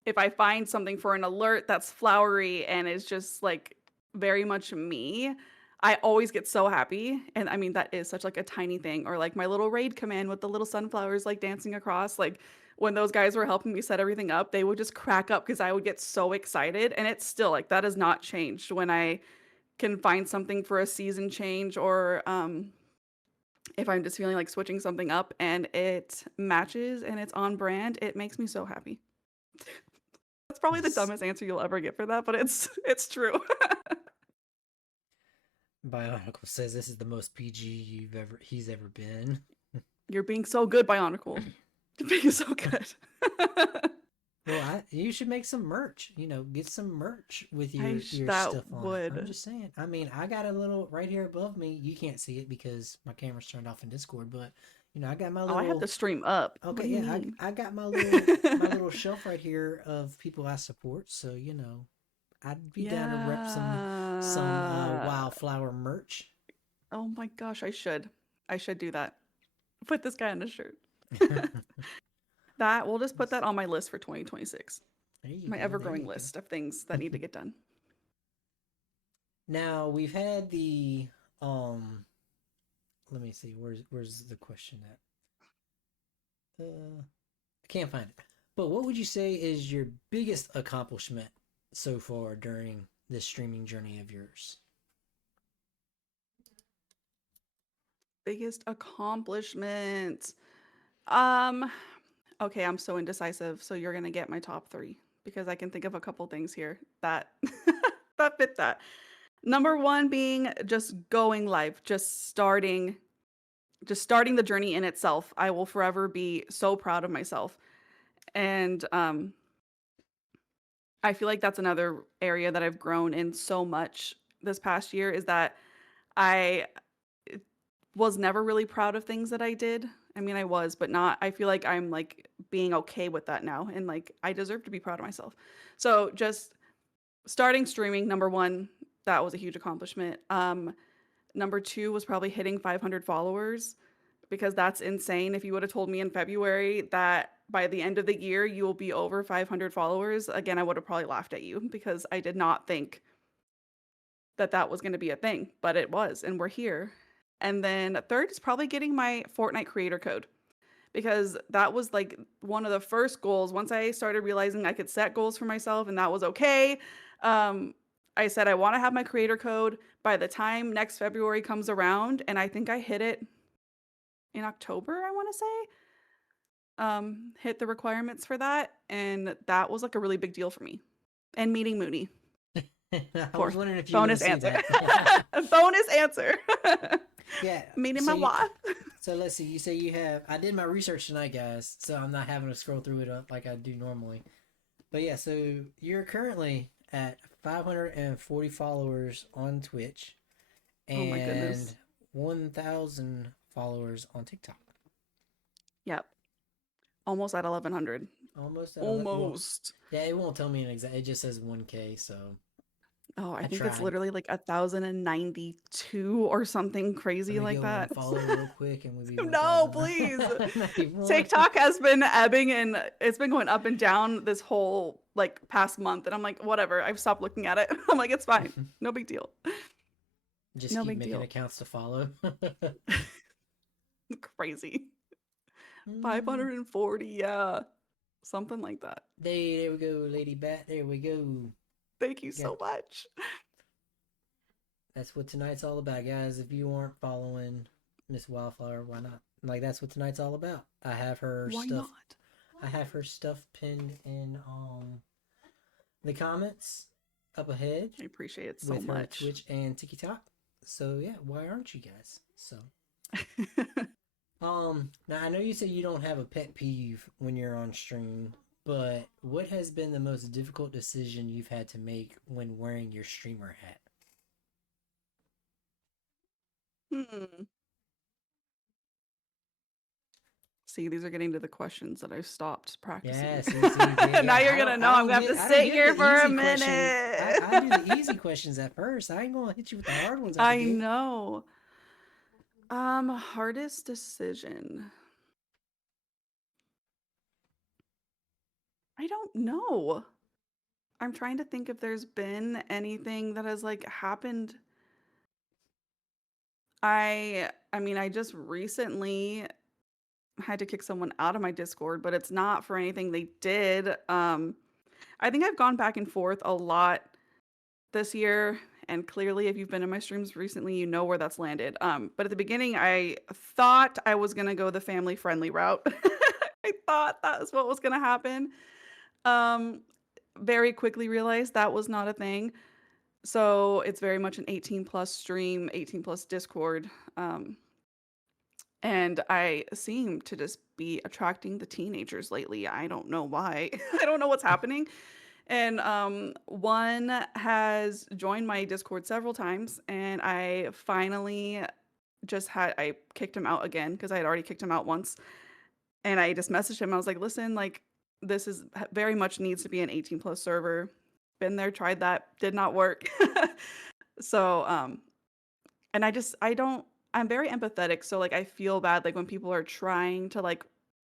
if I find something for an alert that's flowery and is just like very much me, I always get so happy. And I mean, that is such like a tiny thing. Or like my little raid command with the little sunflowers like dancing across. Like when those guys were helping me set everything up, they would just crack up because I would get so excited. And it's still like that has not changed when I can find something for a season change or if I'm just feeling like switching something up and it matches and it's on brand, it makes me so happy. That's probably the dumbest answer you'll ever get for that, but it's true. Bionicle says this is the most PG he's ever been. You're being so good, Bionicle. You're being so good. Well, you should make some merch. You know, get some merch with your that stuff on would. it. I'm just saying. I mean, I got a little right here above me. You can't see it because my camera's turned off in Discord, but you know, I got my little. Oh, I have the stream up. Okay, yeah, I got my little shelf right here of people I support. So you know, I'd be down to rep some Wildflower merch. Oh my gosh, I should do that. Put this guy on a shirt. That we'll just put that on my list for 2026. There you My go, there ever-growing you go. list of things that need to get done. Now we've had the let me see, where's the question at? I can't find it. But what would you say is your biggest accomplishment so far during this streaming journey of yours? Biggest accomplishment. Okay, I'm so indecisive. So you're gonna get my top 3 because I can think of a couple things here that that fit that. Number 1 being just going live, just starting the journey in itself. I will forever be so proud of myself. And I feel like that's another area that I've grown in so much this past year is that I was never really proud of things that I did. I mean, I was, but not, I feel like I'm like being okay with that now. And like, I deserve to be proud of myself. So just starting streaming, number 1, that was a huge accomplishment. Number 2 was probably hitting 500 followers because that's insane. If you would have told me in February that by the end of the year, you will be over 500 followers, again, I would have probably laughed at you because I did not think that that was going to be a thing, but it was, and we're here. And then third is probably getting my Fortnite creator code because that was like one of the first goals. Once I started realizing I could set goals for myself and that was okay, I said I want to have my creator code by the time next February comes around, and I think I hit it in October, I want to say. Hit the requirements for that, and that was like a really big deal for me. And meeting Mooney. I was wondering if you Bonus want to see answer. that. Bonus answer. Yeah. Meeting so my wife. So let's see. You say you have. I did my research tonight, guys, so I'm not having to scroll through it up like I do normally. But yeah, so you're currently at 540 followers on Twitch Oh my goodness. and 1,000 followers on TikTok. Yep. Almost at 1,100. Almost. Almost. Yeah, it won't tell me an exact. It just says 1K. So. Oh, I I think it's tried. literally like 1,092 or something crazy Let me like go and that. follow real quick, and we'll be No, 1,000. please. 91. TikTok has been ebbing and it's been going up and down this whole like past month, and I'm like, whatever. I've stopped looking at it. I'm like, it's fine. No big deal. Just No keep big making deal. accounts to follow. Crazy. 540, yeah. Something like that. There we go, Lady Bat. There we go. Thank you so much. That's what tonight's all about, guys. If you aren't following Miss Wildflower, why not? Like, that's what tonight's all about. I have her Why stuff. not? I have her stuff pinned in the comments up ahead I appreciate it so with her much. Twitch and TikTok. So yeah, why aren't you guys? So now I know you say you don't have a pet peeve when you're on stream, but what has been the most difficult decision you've had to make when wearing your streamer hat? See, these are getting to the questions that I've stopped practicing. Yeah, Now you're gonna know I'm gonna have to sit here for a minute. I do the easy questions at first. I ain't gonna hit you with the hard ones. I know. Hardest decision. I don't know. I'm trying to think if there's been anything that has like happened. I mean, I just recently had to kick someone out of my Discord, but it's not for anything they did. I think I've gone back and forth a lot this year, and clearly if you've been in my streams recently, you know where that's landed. But at the beginning, I thought I was gonna go the family friendly route. I thought that was what was gonna happen. Very quickly realized that was not a thing. So it's very much an 18 plus stream, 18 plus Discord. And I seem to just be attracting the teenagers lately. I don't know why. I don't know what's happening. And one has joined my Discord several times, and I finally I kicked him out again because I had already kicked him out once. And I just messaged him. I was like, listen, like, this is very much needs to be an 18 plus server. Been there, tried that, did not work. So, and I'm very empathetic. So like, I feel bad, like when people are trying to like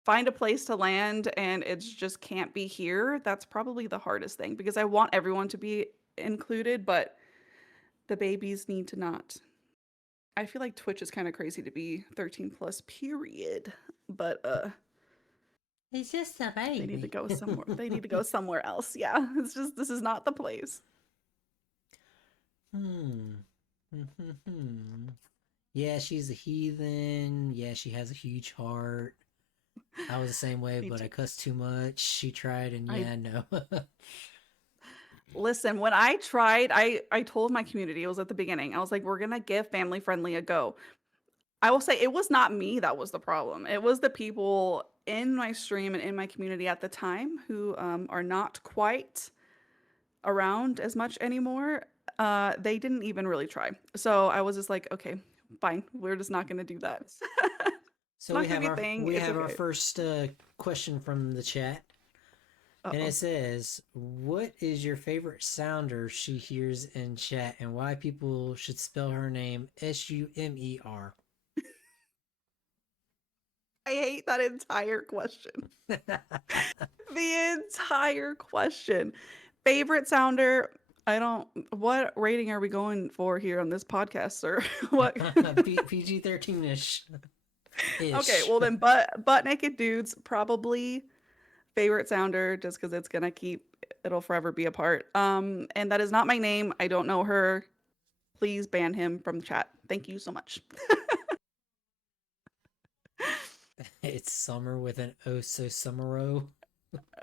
find a place to land and it's just can't be here, that's probably the hardest thing because I want everyone to be included, but the babies need to not. I feel like Twitch is kind of crazy to be 13 plus, period. But It's just a baby. they need to go somewhere. They need to go somewhere else. Yeah, it's just this is not the place. Yeah, she's a heathen. Yeah, she has a huge heart. I was the same way, Me but too. I cussed too much. She tried, and yeah, no. Listen, when I tried, I told my community, it was at the beginning. I was like, we're gonna give family friendly a go. I will say it was not me that was the problem. It was the people in my stream and in my community at the time who are not quite around as much anymore. They didn't even really try. So I was just like, okay, fine. We're just not gonna do that. So Not we gonna have be a our thing. we It's have our okay. first question from the chat, and Uh-oh. it says, "What is your favorite sounder she hears in chat, and why people should spell her name Sumer?" I hate that entire question. The entire question. Favorite sounder. I don't. What rating are we going for here on this podcast, sir? What? PG 13-ish. Okay, well then, butt naked dudes probably favorite sounder just because it's gonna it'll forever be a part. And that is not my name. I don't know her. Please ban him from the chat. Thank you so much. It's summer with an oh so summero.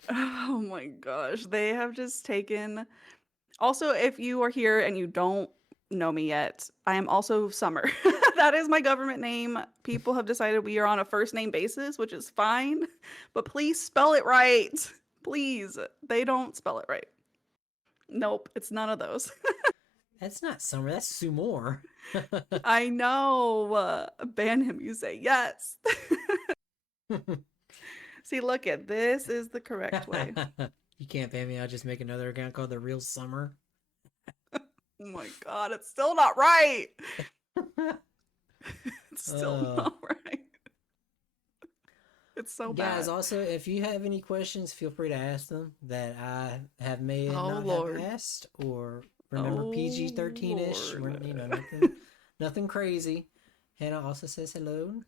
Oh my gosh, they have just taken. Also, if you are here and you don't know me yet, I am also Summer. That is my government name. People have decided we are on a first name basis, which is fine, but please spell it right. Please. They don't spell it right. Nope, it's none of those. That's not summer, that's Sumor. I know. Ban him, you say. Yes. See, look at this is the correct way. You can't ban me, I'll just make another account called The Real Summer. Oh my god, it's still not right. It's still not right. It's so Guys, bad. also, if you have any questions, feel free to ask them that I have may Oh, not Lord. have asked, or remember Oh, PG-13-ish, Lord. nothing crazy. Hannah also says hello.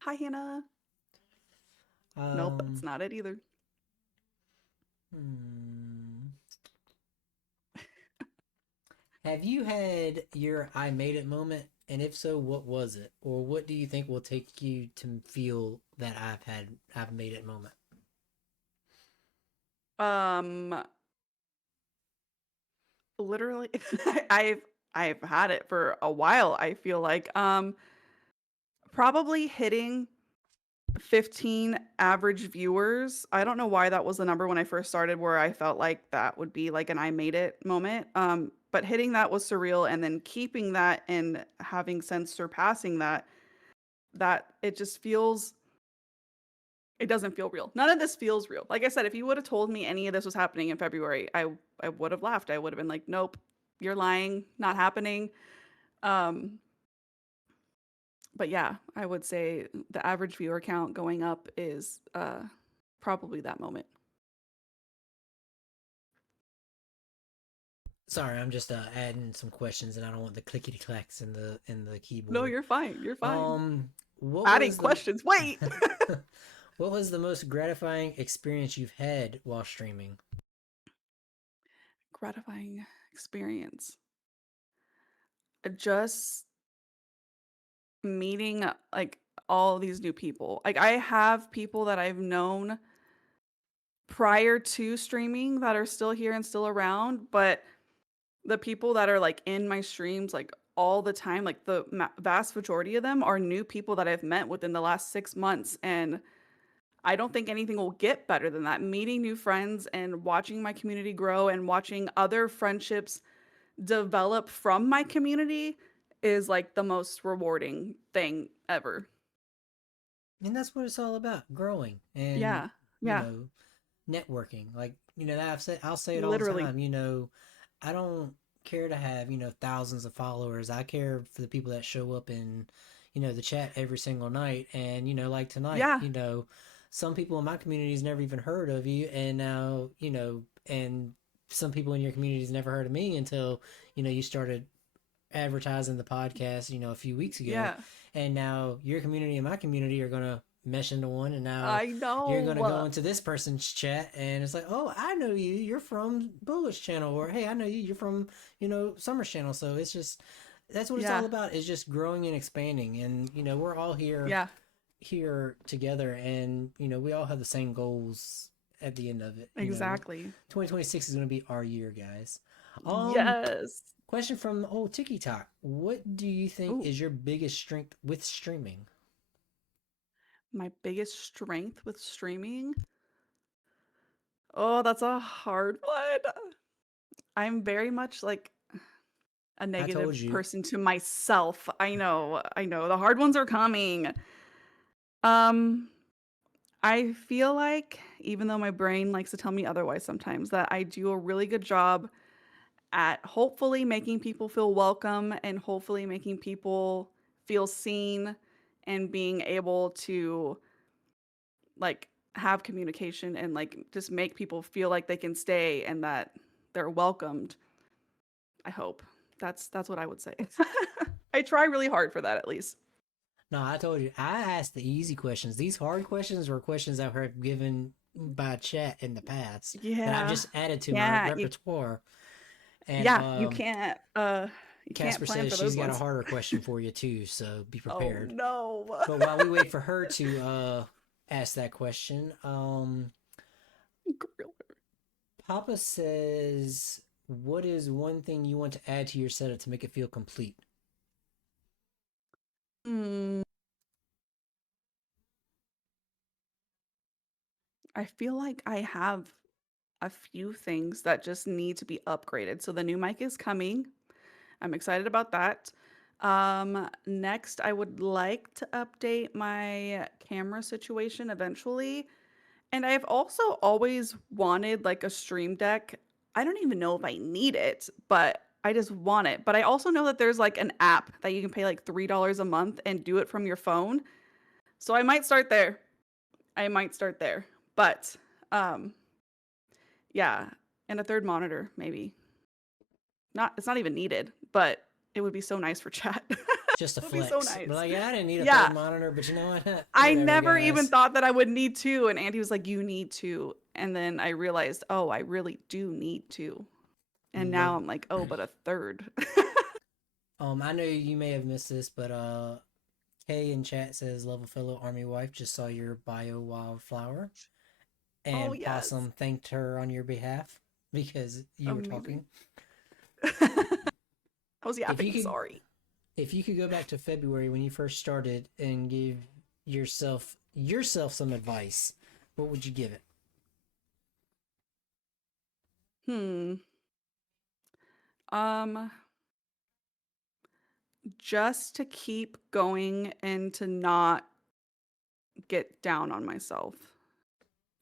Hi, Hannah. Nope, that's not it either. Have you had your I made it moment? And if so, what was it? Or what do you think will take you to feel that I've made it moment? Literally, I've had it for a while. I feel like probably hitting 15 average viewers. I don't know why that was the number when I first started where I felt like that would be like an I made it moment. But hitting that was surreal and then keeping that and having since surpassing that it just feels it doesn't feel real. None of this feels real. Like I said, if you would have told me any of this was happening in February, I would have laughed. I would have been like, "Nope, you're lying. Not happening." Um but yeah, I would say the average viewer count going up is probably that moment. Sorry, I'm just adding some questions, and I don't want the clickety clacks in the keyboard. No, you're fine. You're fine. What Adding was questions. Wait. what was the most gratifying experience you've had while streaming? Gratifying experience. Just meeting like all these new people. Like I have people that I've known prior to streaming that are still here and still around, but the people that are like in my streams like all the time, like the vast majority of them are new people that I've met within the last 6 months, and I don't think anything will get better than that. Meeting new friends and watching my community grow and watching other friendships develop from my community is like the most rewarding thing ever. And that's what it's all about, growing and Yeah. you Yeah. know, networking. Like, I'll say it all the Literally. time, I don't care to have, thousands of followers. I care for the people that show up in, the chat every single night. And, like tonight, Yeah. some people in my community's never even heard of you, and now, and some people in your community's never heard of me until, you started advertising the podcast, a few weeks ago. Yeah. And now your community and my community are going to mesh into one. And now I know. you're going to go into this person's chat and it's like, oh, I know you. You're from Bullish Channel. Or, hey, I know you. You're from, Summer's Channel. So it's just, that's what it's all about, is just growing and expanding. And, we're all here together. And, we all have the same goals at the end of it. Exactly. 2026 is going to be our year, guys. Yes. Question from old TikTok. What do you think is your biggest strength with streaming? My biggest strength with streaming? Oh, that's a hard one. I'm very much like a negative person to myself. I know. The hard ones are coming. I feel like, even though my brain likes to tell me otherwise sometimes, that I do a really good job at hopefully making people feel welcome and hopefully making people feel seen and being able to like have communication and like just make people feel like they can stay and that they're welcomed. I hope. That's what I would say. I try really hard for that, at least. No, I told you, I asked the easy questions. These hard questions were questions I've heard given by chat in the past. Yeah. And I've just added to my repertoire. And, you can't Casper plan says for she's those got ones. a harder question for you too, so be prepared. Oh no. But while we wait for her to ask that question, Papa says, what is one thing you want to add to your setup to make it feel complete? I feel like I have a few things that just need to be upgraded. So the new mic is coming. I'm excited about that. Next, I would like to update my camera situation eventually. And I've also always wanted like a stream deck. I don't even know if I need it, but I just want it. But I also know that there's like an app that you can pay like $3 a month and do it from your phone. So I might start there. But yeah, and a third monitor maybe. It's not even needed, but it would be so nice for chat. Just a It would be flex. so nice. But like, I didn't need a third monitor, but you know what? I Whatever, never guys. even thought that I would need two, and Andy was like, "You need to," and then I realized, oh, I really do need to, and now I'm like, oh, but a third. I know you may have missed this, but Kay in chat says, "Level fellow army wife, just saw your bio, Wildflower," and Possum thanked her on your behalf because you were talking. I was yapping. Sorry. If you could go back to February when you first started and give yourself some advice, what would you give it? Just to keep going and to not get down on myself.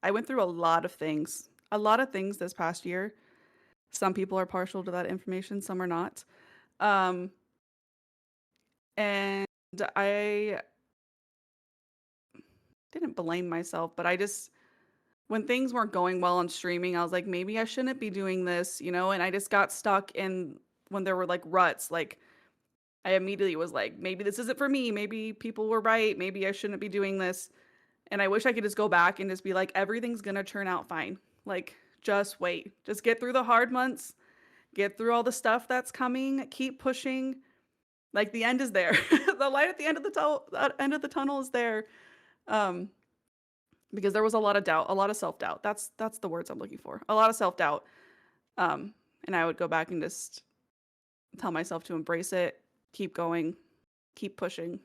I went through a lot of things this past year. Some people are partial to that information, some are not. And I didn't blame myself, but when things weren't going well on streaming, I was like, maybe I shouldn't be doing this, and I just got stuck in when there were like ruts, like I immediately was like, maybe this isn't for me. Maybe people were right. Maybe I shouldn't be doing this. And I wish I could just go back and just be like, everything's going to turn out fine. Like, just wait. Just get through the hard months. Get through all the stuff that's coming. Keep pushing. Like, the end is there. The light at the end of the tunnel is there. Because there was a lot of doubt, a lot of self-doubt. That's the words I'm looking for. A lot of self-doubt. And I would go back and just tell myself to embrace it. Keep going. Keep pushing.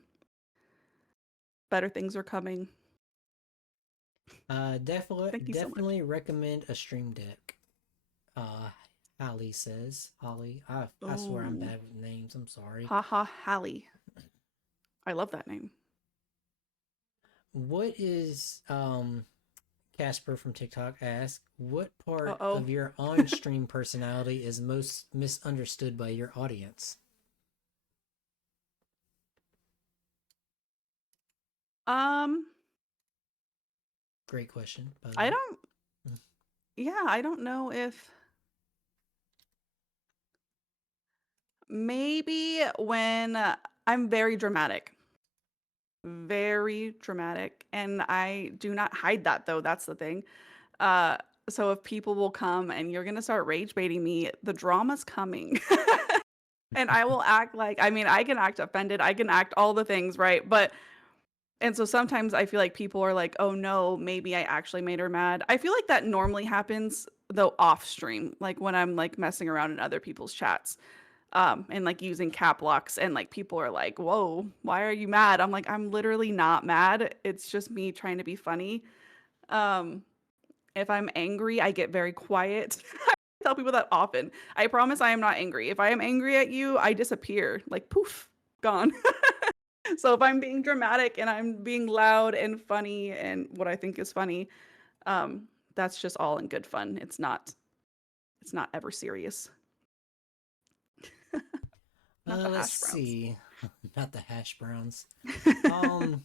Better things are coming. Definitely recommend a stream deck. Hallie says. Holly. I swear I'm bad with names. I'm sorry. Haha, Hallie. I love that name. What is Casper from TikTok asks, what part of your on-stream personality is most misunderstood by your audience? Great question. By the I way. don't, yeah, I don't know if maybe when I'm very dramatic. Very dramatic, and I do not hide that though, that's the thing. Uh, so if people will come and you're gonna start rage baiting me, the drama's coming. And I will act like, I mean, I can act offended, I can act all the things, right? But and so sometimes I feel like people are like, "Oh no, maybe I actually made her mad." I feel like that normally happens though off stream, like when I'm like messing around in other people's chats, and like using cap locks, and like people are like, "Whoa, why are you mad?" I'm like, "I'm literally not mad. It's just me trying to be funny." Um, if I'm angry, I get very quiet. I tell people that often. I promise I am not angry. If I am angry at you, I disappear, like poof, gone. So if I'm being dramatic and I'm being loud and funny and what I think is funny, that's just all in good fun. It's not ever serious. Not the Let's hash browns. see. Not the hash browns. Um,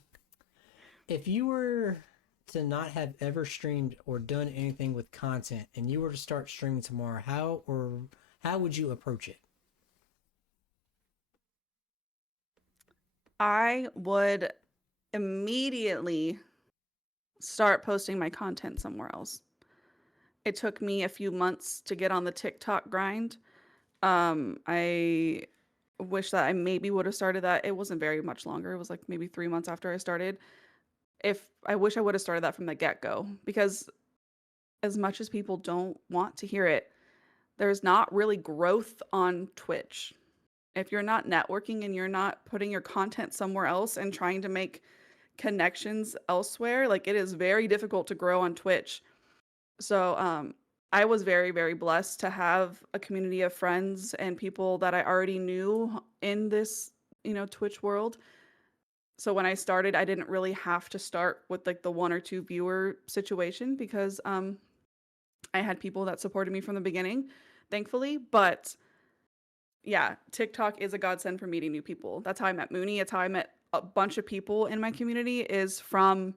if you were to not have ever streamed or done anything with content, and you were to start streaming tomorrow, how would you approach it? I would immediately start posting my content somewhere else. It took me a few months to get on the TikTok grind. I wish that I maybe would have started that. It wasn't very much longer. It was like maybe 3 months after I started. If I wish I would have started that from the get-go, because as much as people don't want to hear it, there's not really growth on Twitch. If you're not networking and you're not putting your content somewhere else and trying to make connections elsewhere, like it is very difficult to grow on Twitch. So I was very, very blessed to have a community of friends and people that I already knew in this, Twitch world. So when I started, I didn't really have to start with like the 1 or 2 viewer situation, because I had people that supported me from the beginning, thankfully. But yeah, TikTok is a godsend for meeting new people. That's how I met Mooney. It's how I met a bunch of people in my community, is from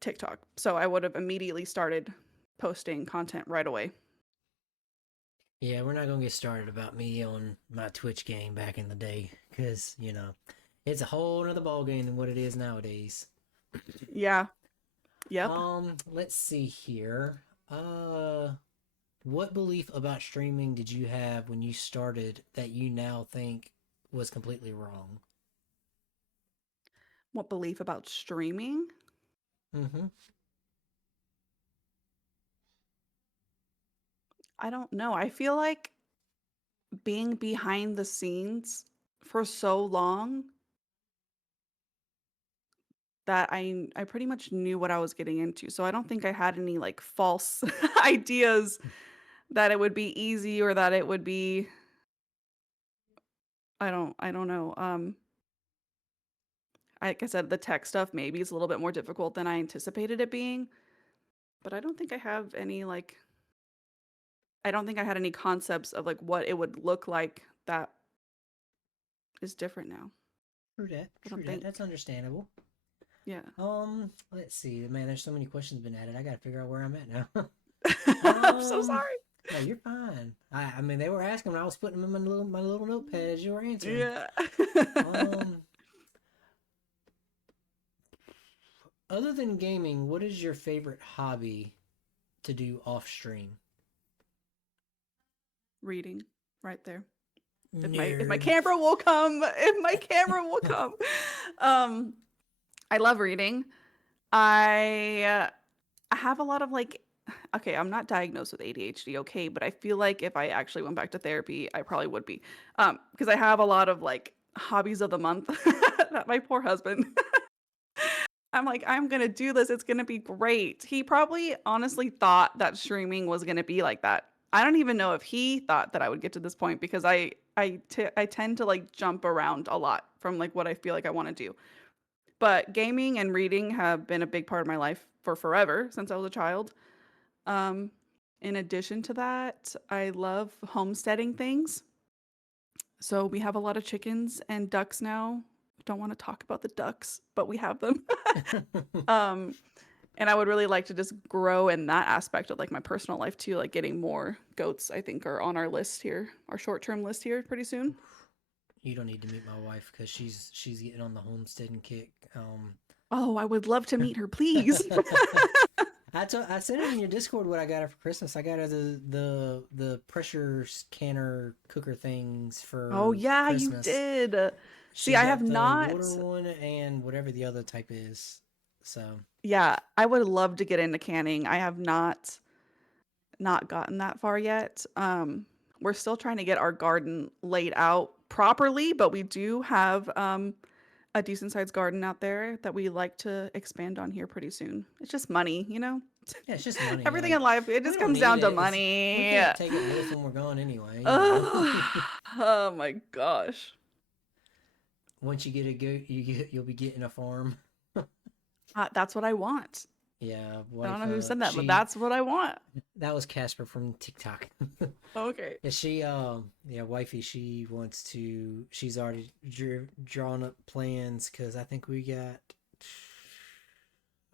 TikTok. So I would have immediately started posting content right away. Yeah, we're not gonna get started about me on my Twitch game back in the day, because it's a whole nother ball game than what it is nowadays. Yeah. Yep. Let's see here. What belief about streaming did you have when you started that you now think was completely wrong? What belief about streaming? Mm-hmm. I don't know. I feel like being behind the scenes for so long that I pretty much knew what I was getting into. So I don't think I had any like false ideas that it would be easy, or that it would be, I don't know. Like I said, the tech stuff maybe is a little bit more difficult than I anticipated it being, but I don't think I have any like I don't think I had any concepts of like what it would look like that is different now. True that. I True don't that. think. That's understandable. Yeah. Let's see. Man, there's so many questions been added. I gotta figure out where I'm at now. I'm so um, sorry. no, you're fine. I mean, they were asking when I was putting them in my little notepad as you were answering. Yeah. Um, other than gaming, what is your favorite hobby to do off stream? Reading right there. If my Nerd. camera will come, if my camera will come. Um, I love reading. I have a lot of like, okay, I'm not diagnosed with ADHD, okay, but I feel like if I actually went back to therapy, I probably would be. Because I have a lot of like hobbies of the month that my poor husband. I'm like, I'm gonna do this. It's gonna be great. He probably honestly thought that streaming was gonna be like that. I don't even know if he thought that I would get to this point, because I tend to like jump around a lot from like what I feel like I want to do. But gaming and reading have been a big part of my life for forever, since I was a child. Um, in addition to that, I love homesteading things. So we have a lot of chickens and ducks now. don't want to talk about the ducks, but we have them. And I would really like to just grow in that aspect of like my personal life too, like getting more goats, I think, are on our list here, our short-term list here pretty soon. You don't need to meet my wife because she's getting on the homesteading kick. Oh, I would love to meet her, please. I sent it in your Discord what I got her for Christmas. I got her the pressure canner cooker things for Oh yeah, Christmas. you did. She See, I got have the not. water one and whatever the other type is. So Yeah, I would love to get into canning. I have not gotten that far yet. We're still trying to get our garden laid out properly, but we do have a decent sized garden out there that we like to expand on here pretty soon. It's just money, you know? yeah, it's just money. Everything like, in life, it we just don't comes need down to it. We money. can't take it with when we're gone anyway. You know? Oh my gosh. Once you get a goat, you'll be getting a farm. That's what I want. Yeah, I don't know who said that, but that's what I want. that was Casper from TikTok. Okay. Yeah, wifey, she's already drawn up plans because I think we got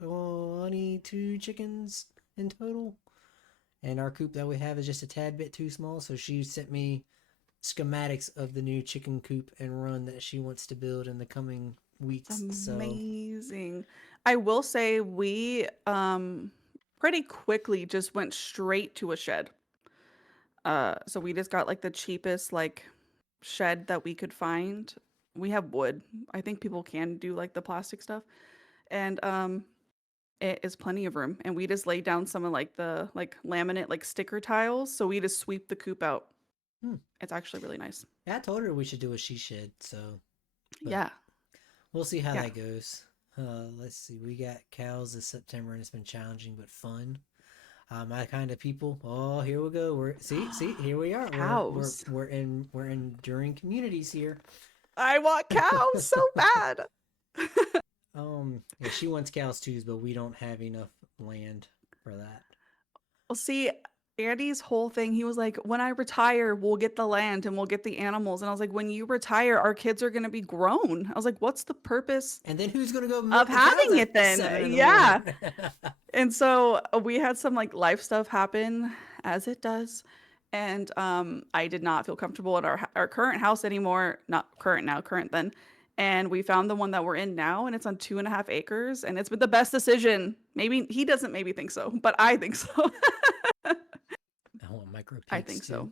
22 chickens in total. And our coop that we have is just a tad bit too small, so she sent me schematics of the new chicken coop and run that she wants to build in the coming weeks. Amazing. I will say we pretty quickly just went straight to a shed. So we just got like the cheapest like shed that we could find. We have wood. I think people can do like the plastic stuff. And it is plenty of room. And we just laid down some of like the like laminate like sticker tiles. So we just sweep the coop out. It's actually really nice. Yeah, I told her we should do a she shed, so Yeah. we'll see how Yeah. that goes. Let's see. We got cows this September, and it's been challenging but fun. My kind of people. Oh, here we go. Here we are. Cows. We're enduring communities here. I want cows so bad. Yeah, she wants cows too, but we don't have enough land for that. Well, see, Andy's whole thing, he was like, when I retire, we'll get the land and we'll get the animals. And I was like, when you retire, our kids are going to be grown. I was like, what's the purpose And then who's gonna go of having it then? Yeah. And so we had some like life stuff happen as it does. And I did not feel comfortable in our current house anymore. Not current now, current then. And we found the one that we're in now, and it's on 2.5 acres. And it's been the best decision. Maybe he doesn't maybe think so, but I think so. I want micro I think so.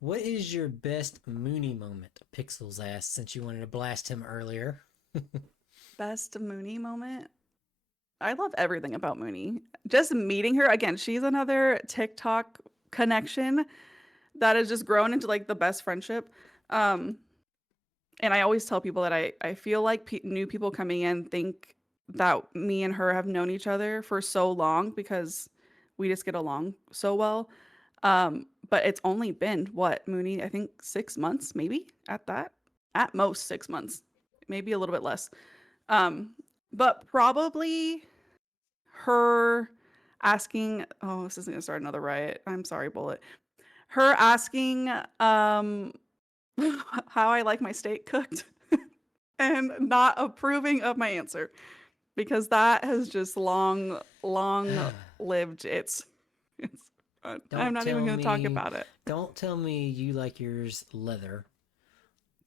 What is your best Mooney moment? Pixels asked, since you wanted to blast him earlier. Best Mooney moment? I love everything about Mooney. Just meeting her again, she's another TikTok connection that has just grown into like the best friendship. And I always tell people that I feel like new people coming in think that me and her have known each other for so long because we just get along so well. But it's only been what, Mooney, I think 6 months, maybe at most 6 months, maybe a little bit less. But probably her asking, oh, this isn't gonna start another riot. I'm sorry, Bullet. Her asking how I like my steak cooked and not approving of my answer, because that has just long lived. It's fun. I'm not even going to talk about it. Don't tell me you like yours leather.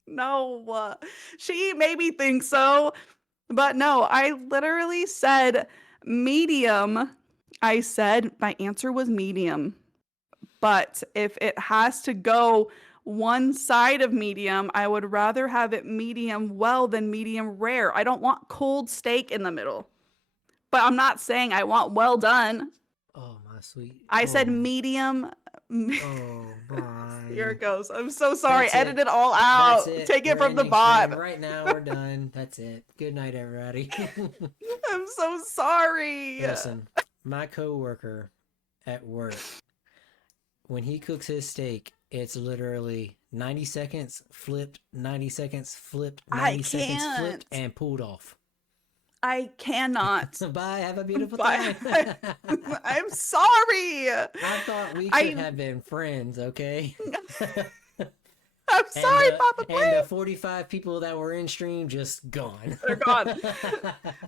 No, she maybe thinks so, but no, I literally said medium. I said my answer was medium, but if it has to go one side of medium, I would rather have it medium well than medium rare. I don't want cold steak in the middle, but I'm not saying I want well done. Oh, my sweet. I said medium. Oh, my. Here it goes. I'm so sorry. That's it. Edit it all out. That's it. Take it We're from the ending bot. stream right now. We're done. That's it. Good night, everybody. I'm so sorry. Listen, my coworker at work, when he cooks his steak, it's literally 90 seconds flipped, 90 seconds flipped, 90 seconds flipped, and pulled off. I cannot. Bye. Have a beautiful Bye. time. I'm sorry. I thought we could have been friends, okay? I'm sorry, Papa And the Quinn. 45 people that were in stream just gone. They're gone.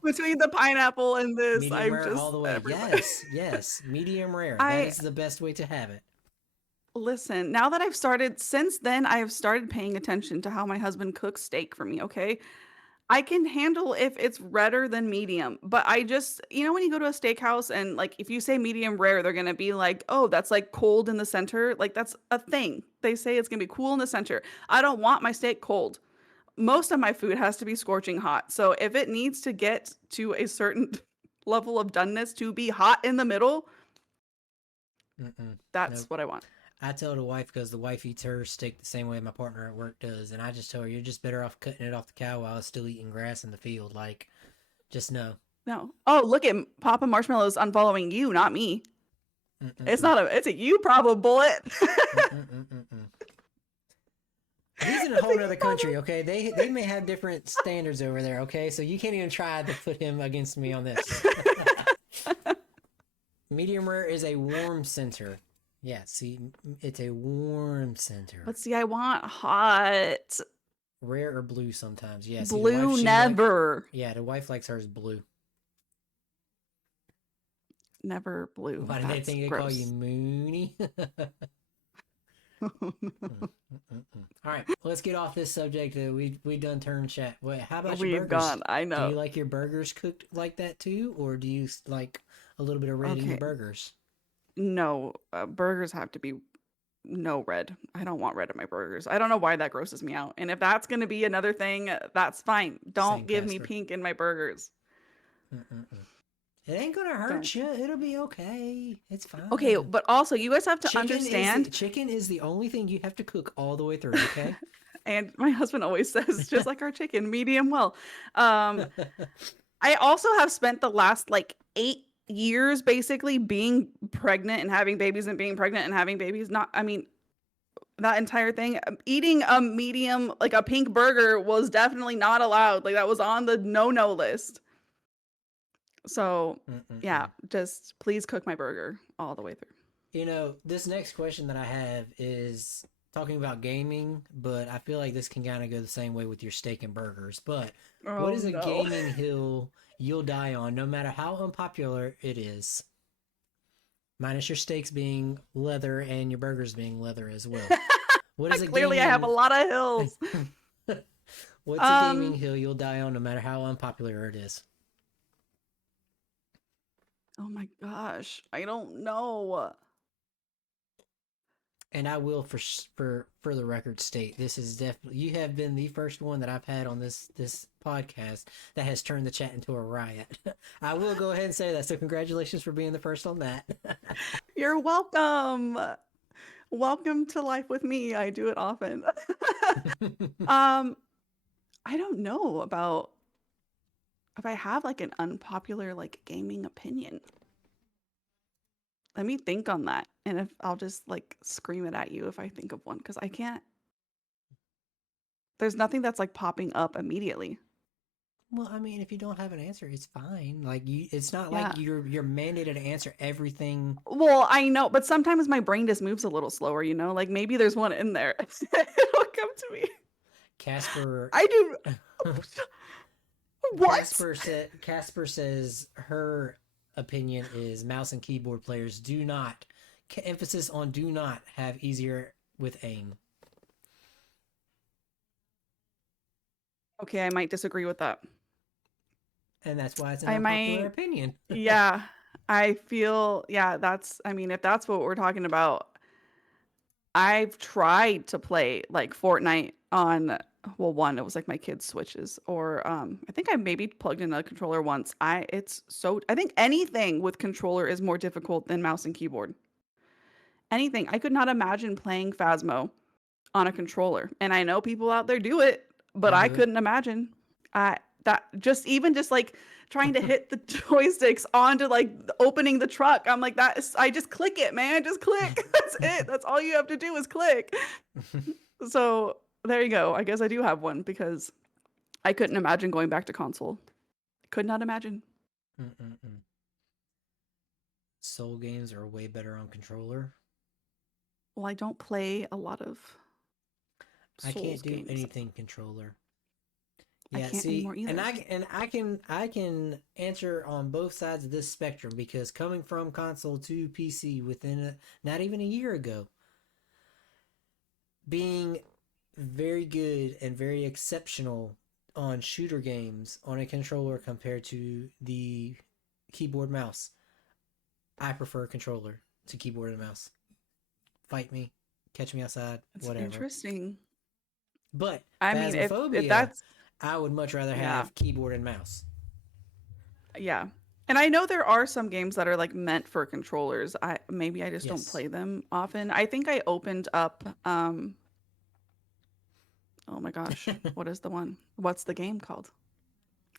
Between the pineapple and this, Medium I'm rare just all the way. everybody. Yes. Medium rare. That I is the best way to have it. listen. Now that I've started, since then I have started paying attention to how my husband cooks steak for me. Okay, I can handle if it's redder than medium, but I just, when you go to a steakhouse and like if you say medium rare, they're gonna be like, oh, that's like cold in the center. Like that's a thing. They say it's gonna be cool in the center. I don't want my steak cold. Most of my food has to be scorching hot. So if it needs to get to a certain level of doneness to be hot in the middle, that's Nope. what I want. I tell the wife because the wife eats her steak the same way my partner at work does, and I just tell her you're just better off cutting it off the cow while it's still eating grass in the field. Like, just know. No. Oh, look at Papa Marshmallow's unfollowing you, not me. It's a you problem, bullet. He's in a whole other country, okay? They may have different standards over there, okay? So you can't even try to put him against me on this. Medium rare is a warm center. Yeah, see, it's a warm center. But see, I want hot. Rare or blue sometimes. Yeah, see, Blue never. the wife likes hers blue. Never blue. Why do they That's think they gross. call you Mooney? All right, let's get off this subject. We done turned chat. Wait, how about your We've burgers? gone. I Do know. you like your burgers cooked like that too, or do you like a little bit of red in your Okay. burgers? No, burgers have to be no red. I don't want red in my burgers. I don't know why that grosses me out. And if that's going to be another thing, that's fine. Don't Same, give me Casper. pink in my burgers. It ain't gonna hurt Don't. you. It'll be okay. It's fine. Okay, but also you guys have to understand. Chicken is the only thing you have to cook all the way through. Okay. And my husband always says, just like our chicken, medium well. I also have spent the last like 8 years basically being pregnant and having babies and being pregnant and having babies. That entire thing. Eating a medium, like a pink burger was definitely not allowed. Like that was on the no list. So yeah, just please cook my burger all the way through. You know, this next question that I have is talking about gaming, but I feel like this can kind of go the same way with your steak and burgers. But what is a gaming hill you'll die on, no matter how unpopular it is? Minus your steaks being leather and your burgers being leather as well. What is Clearly, I have a lot of hills. What's a gaming hill you'll die on, no matter how unpopular it is? Oh my gosh, I don't know. And I will, for the record, state this is definitely, you have been the first one that I've had on this podcast that has turned the chat into a riot. I will go ahead and say that. So congratulations for being the first on that. You're welcome. Welcome to life with me. I do it often. I don't know about if I have like an unpopular like gaming opinion. Let me think on that. And if I'll just like scream it at you if I think of one, because I can't. There's nothing that's like popping up immediately. Well, I mean, if you don't have an answer, it's fine. Like it's not like you're mandated to answer everything. Well, I know, but sometimes my brain just moves a little slower, like maybe there's one in there. It'll come to me. Casper, I do. What? Casper says her opinion is mouse and keyboard players do not, emphasis on do not, have easier with aim. Okay, I might disagree with that. And that's why it's an unpopular opinion. Yeah, I feel, if that's what we're talking about, I've tried to play like Fortnite on, one, it was like my kids' Switches, or I think I maybe plugged in a controller once. I think anything with controller is more difficult than mouse and keyboard. Anything. I could not imagine playing Phasmo on a controller. And I know people out there do it, but I couldn't imagine. Just like trying to hit the joysticks onto like opening the truck. I'm like, I just click it, man. Just click. That's it. That's all you have to do is click. So there you go. I guess I do have one because I couldn't imagine going back to console. Could not imagine. Soul games are way better on controller. Well, I don't play a lot of. I can't Souls do games. anything controller. I Yeah, can't see, anymore either. and I can answer on both sides of this spectrum because coming from console to PC within not even a year ago, being very good and very exceptional on shooter games on a controller compared to the keyboard mouse. I prefer controller to keyboard and mouse. Fight me, catch me outside, It's whatever. interesting. But I mean, if Phasmophobia, that's I would much rather yeah, have keyboard and mouse. yeah. And I know there are some games that are like meant for controllers. Maybe I just don't Yes. play them often. I think I opened up oh my gosh, what is the one? What's the game called?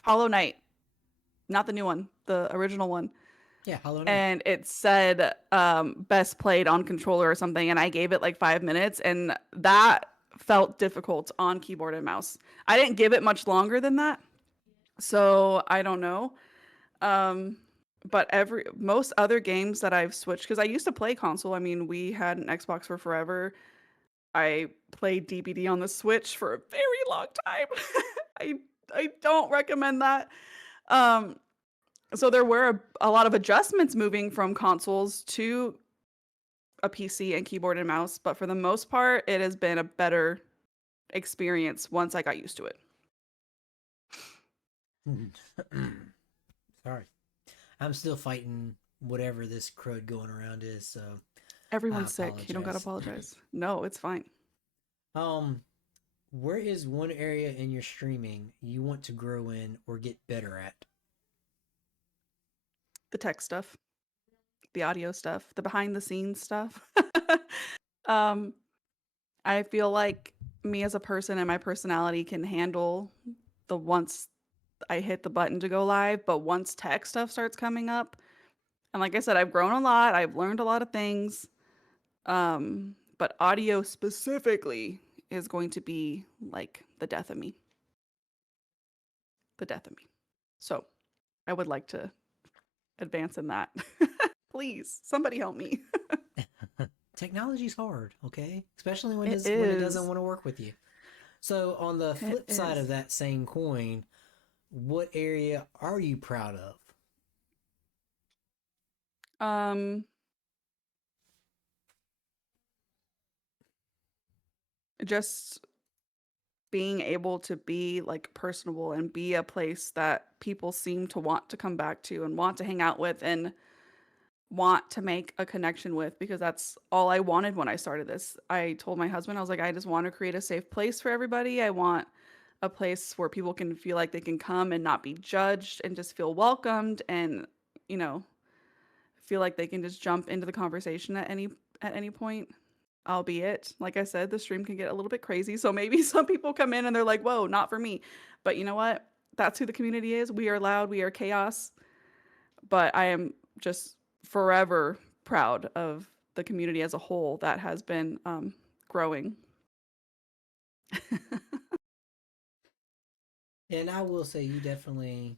Hollow Knight. Not the new one, the original one. Yeah, Hollow Knight. And it said best played on controller or something, and I gave it like 5 minutes, and that felt difficult on keyboard and mouse. I didn't give it much longer than that, so I don't know. But most other games that I've switched, because I used to play console. I mean, we had an Xbox for forever. I played DBD on the Switch for a very long time. I don't recommend that. So there were a lot of adjustments moving from consoles to a PC and keyboard and mouse, but for the most part, it has been a better experience once I got used to it. Sorry. I'm still fighting whatever this crud going around is, so Everyone's sick. You don't gotta apologize. No, it's fine. where is one area in your streaming you want to grow in or get better at? The tech stuff, the audio stuff, the behind the scenes stuff. um, I feel like me as a person and my personality can handle the once I hit the button to go live, but once tech stuff starts coming up, and like I said, I've grown a lot, I've learned a lot of things. But audio specifically is going to be like the death of me. The death of me. So I would like to advance in that. Please, somebody help me. Technology's hard, okay? Especially when It it doesn't is. want to work with you. So on the flip side is. of that same coin, what area are you proud of? Just being able to be like personable and be a place that people seem to want to come back to and want to hang out with and want to make a connection with, because that's all I wanted when I started this. I told my husband, I was like, I just want to create a safe place for everybody. I want a place where people can feel like they can come and not be judged and just feel welcomed and, you know, feel like they can just jump into the conversation at any point. Albeit, like I said, the stream can get a little bit crazy. So maybe some people come in and they're like, whoa, not for me. But you know what? That's who the community is. We are loud, we are chaos. But I am just forever proud of the community as a whole that has been growing. And I will say you definitely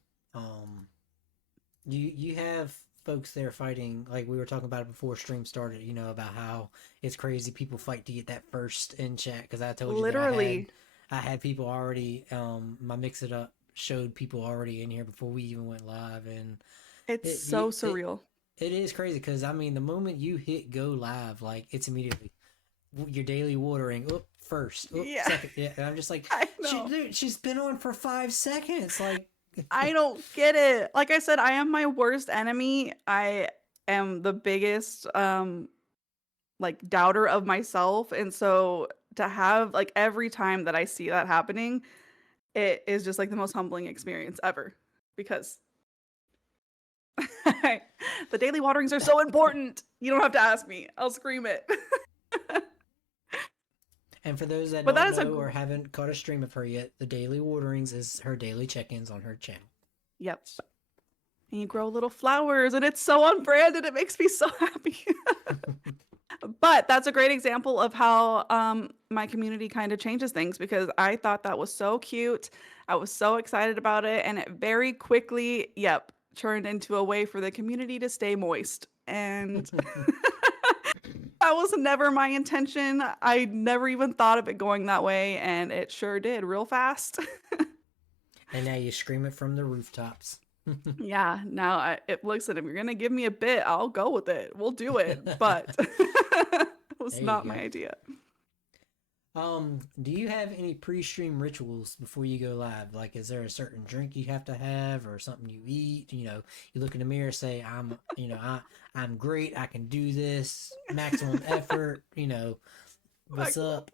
you have folks there fighting, like we were talking about it before stream started, you know, about how it's crazy people fight to get that first in chat, because I told you Literally. that I had people already my Mix It Up showed people already in here before we even went live, and It's so surreal. it is crazy because I mean the moment you hit go live, like it's immediately your daily watering up first, Yeah. second, yeah, and I'm just like, I know. she's been on for 5 seconds, like. I don't get it. Like I said, I am my worst enemy. I am the biggest like doubter of myself. And so to have like every time that I see that happening, it is just like the most humbling experience ever, because the daily waterings are so important. You don't have to ask me. I'll scream it. And for those that But that don't is a know or haven't caught a stream of her yet, the Daily Waterings is her daily check-ins on her channel. Yep. And you grow little flowers, and it's so unbranded. It makes me so happy. But that's a great example of how my community kind of changes things, because I thought that was so cute. I was so excited about it, and it very quickly, turned into a way for the community to stay moist. And That was never my intention. I never even thought of it going that way, and it sure did real fast. And now you scream it from the rooftops. Yeah, now listen, if you're gonna give me a bit, I'll go with it. We'll do it, but it was There you not go. my idea. Do you have any pre-stream rituals before you go live? Like, is there a certain drink you have to have, or something you eat? You know, you look in the mirror, say, I'm great. I can do this. Maximum effort. You know, what's up?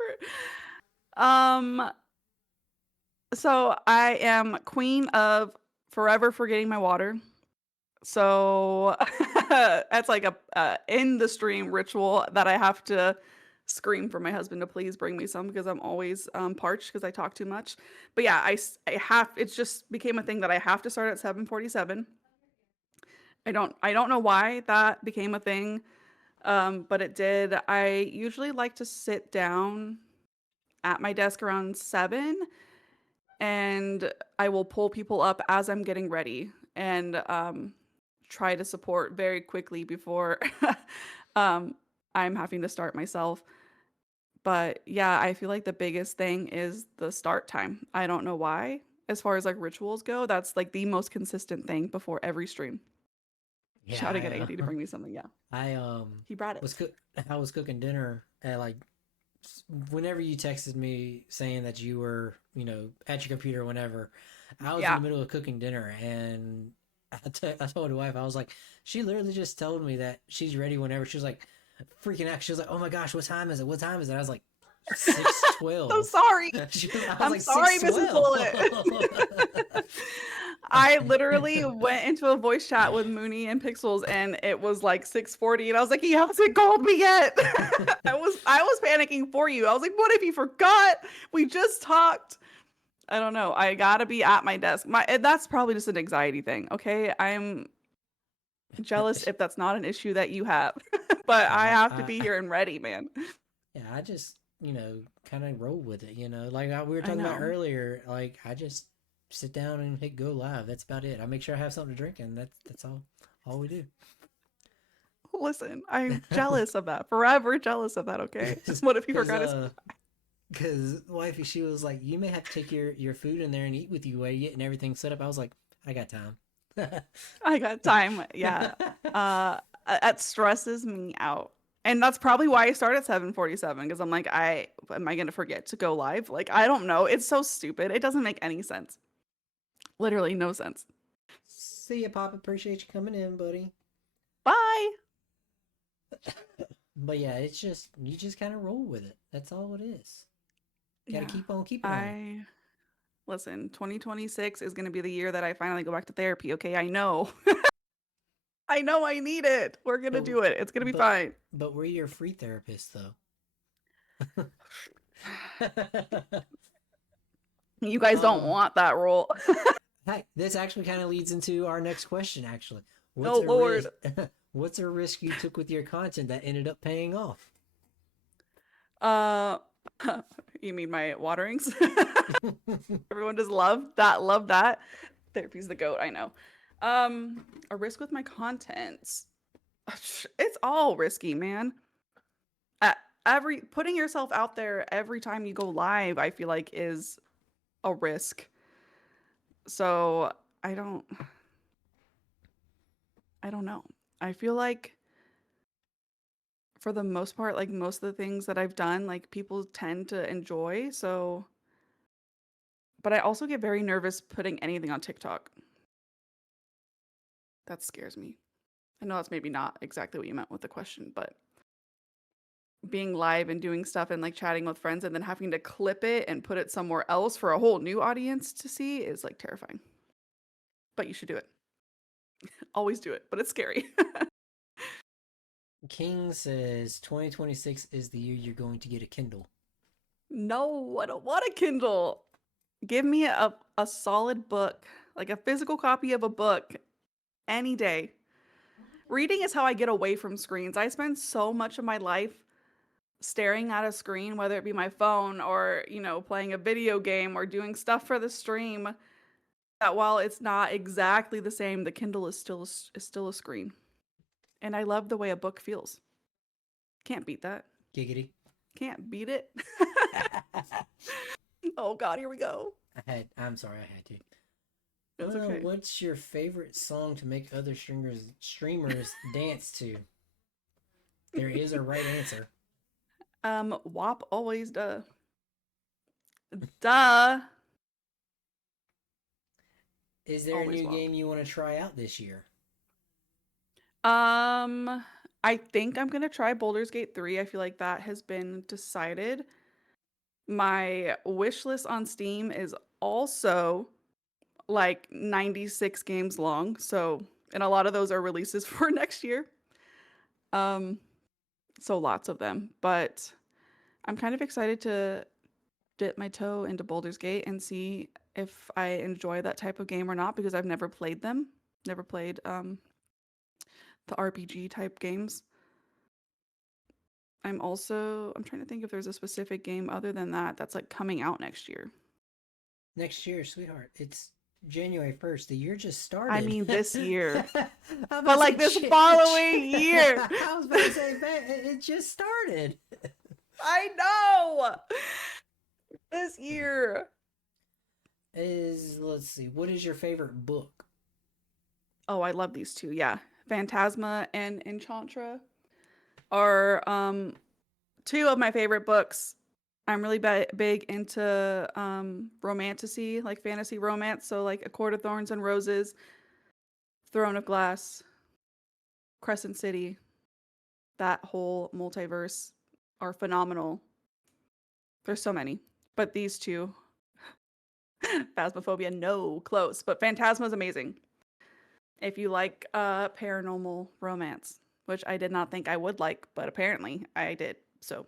So I am queen of forever forgetting my water. So that's like a in the stream ritual that I have to scream for my husband to please bring me some because I'm always parched because I talk too much. But yeah, I have, it's just became a thing that I have to start at 7:47. I don't know why that became a thing, but it did. I usually like to sit down at my desk around 7, and I will pull people up as I'm getting ready and try to support very quickly before I'm having to start myself. But yeah, I feel like the biggest thing is the start time. I don't know why. As far as like rituals go, that's like the most consistent thing before every stream. Yeah, Shouting at Andy to bring me something. Yeah, I he brought it. I was cooking dinner at like whenever you texted me saying that you were, you know, at your computer whenever, I was in Yeah. the middle of cooking dinner, and I told my wife, I was like, she literally just told me that she's ready whenever. She was like freaking out. She was like, oh my gosh, what time is it? What time is it? I was like, 6:12. I'm sorry. I was I'm like, sorry, Mrs. 6:12. Bullet. I literally went into a voice chat with Mooney and Pixels, and it was like 6:40, and I was like, he hasn't called me yet. I was panicking for you. I was like, what if you forgot? We just talked. I don't know. I gotta be at my desk. That's probably just an anxiety thing. Okay, I'm jealous if that's not an issue that you have, but I have to be here and ready, man. Yeah, I just, you know, kind of roll with it, you know. Like we were I talking about know. earlier, like I just sit down and hit go live. That's about it. I make sure I have something to drink, and that's all we do. Listen, I'm jealous of that. Forever jealous of that. Okay, what if you forgot his? Because wifey, she was like, you may have to take your food in there and eat with you while you're getting everything set up. I was like, I got time. I got time. Yeah. That stresses me out. And that's probably why I start at 7:47 because I'm like, am I going to forget to go live? Like, I don't know. It's so stupid. It doesn't make any sense. Literally no sense. See ya, Pop. Appreciate you coming in, buddy. Bye. But yeah, it's just, you just kind of roll with it. That's all it is. Gotta keep on keeping on. Listen, 2026 is going to be the year that I finally go back to therapy. Okay. I know. I know I need it. We're going to do it. It's going to be fine. But we're your free therapist, though. You guys don't want that role. Hey, this actually kind of leads into our next question, actually. Oh, Lord. What's a risk you took with your content that ended up paying off? You mean my waterings? Everyone just love that. Therapy's the goat, I know. A risk with my content. It's all risky, man. Putting yourself out there every time you go live, I feel like is a risk. So I don't know. I feel like for the most part, like most of the things that I've done, like people tend to enjoy. So, but I also get very nervous putting anything on TikTok. That scares me. I know that's maybe not exactly what you meant with the question, but being live and doing stuff and like chatting with friends and then having to clip it and put it somewhere else for a whole new audience to see is like terrifying. But you should do it. Always do it, but it's scary. King says 2026 is the year you're going to get a Kindle. No, I don't want a Kindle. Give me a solid book, like a physical copy of a book any day. Reading is how I get away from screens. I spend so much of my life staring at a screen, whether it be my phone or, you know, playing a video game or doing stuff for the stream, that while it's not exactly the same, the Kindle is still a screen. And I love the way a book feels. Can't beat that. Giggity. Can't beat it. Oh God, here we go. I'm sorry, I had to. It's okay. What's your favorite song to make other streamers dance to? There is a right answer. WAP always duh. Duh. Is there Always a new WAP. game you want to try out this year? I think I'm gonna try Baldur's Gate 3. I feel like that has been decided. My wish list on Steam is also like 96 games long. So, and a lot of those are releases for next year. So lots of them. But I'm kind of excited to dip my toe into Baldur's Gate and see if I enjoy that type of game or not, because I've never played them. Never played the RPG type games. I'm trying to think if there's a specific game other than that that's like coming out next year. Next year, sweetheart. It's January 1st. The year just started. I mean this year. But like this following year. I was about to say, man, it just started. I know. This year. Let's see, what is your favorite book? Oh, I love these two. Yeah. Phantasma and Enchantra are two of my favorite books. I'm really big into romantasy, like fantasy romance. So like A Court of Thorns and Roses, Throne of Glass, Crescent City, that whole multiverse are phenomenal. There's so many, but these two, Phasmophobia, no close, but Phantasma is amazing. If you like paranormal romance, which I did not think I would like, but apparently I did. So.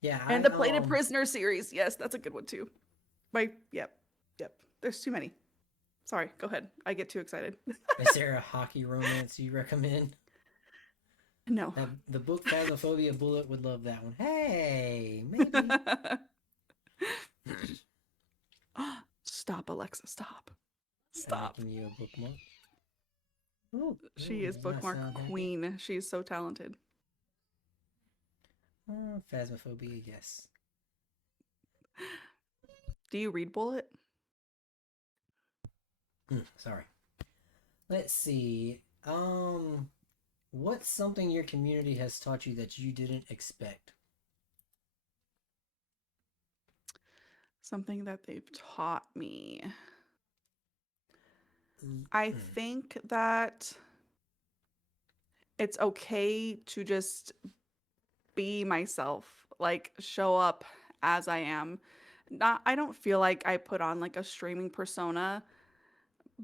Yeah, And the Plated Prisoner series. Yes, that's a good one too. Yep. There's too many. Sorry, go ahead. I get too excited. Is there a hockey romance you recommend? No. The book Phasmophobia Bullet would love that one. Hey, maybe. Stop, Alexa. Stop. Making you a bookmark. Ooh, She is does not bookmark sound queen. She's so talented. Phasmophobia, yes. Do you read Bullet? Sorry. Let's see. What's something your community has taught you that you didn't expect? Something that they've taught me. I think that it's okay to just be myself, like show up as I am. I don't feel like I put on like a streaming persona,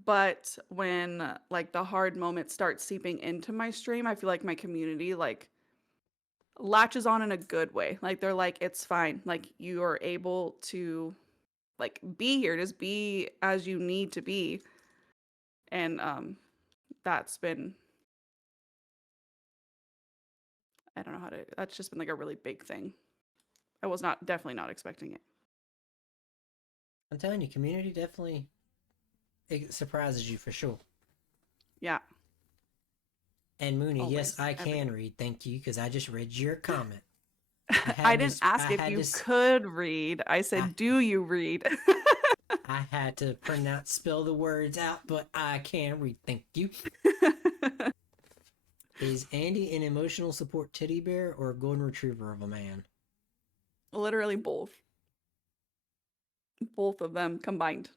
but when like the hard moments start seeping into my stream, I feel like my community like latches on in a good way. Like they're like, it's fine. Like you are able to like be here, just be as you need to be. And that's been, I don't know how to, that's just been like a really big thing. I was definitely not expecting it. I'm telling you, community definitely, it surprises you for sure. Yeah. And Mooney, Always, yes, I every can read. Thank you, because I just read your comment. I didn't ask if you could read. I said, do you read? I had to spell the words out, but I can read. Thank you. Is Andy an emotional support teddy bear or a golden retriever of a man? Literally both. Both of them combined.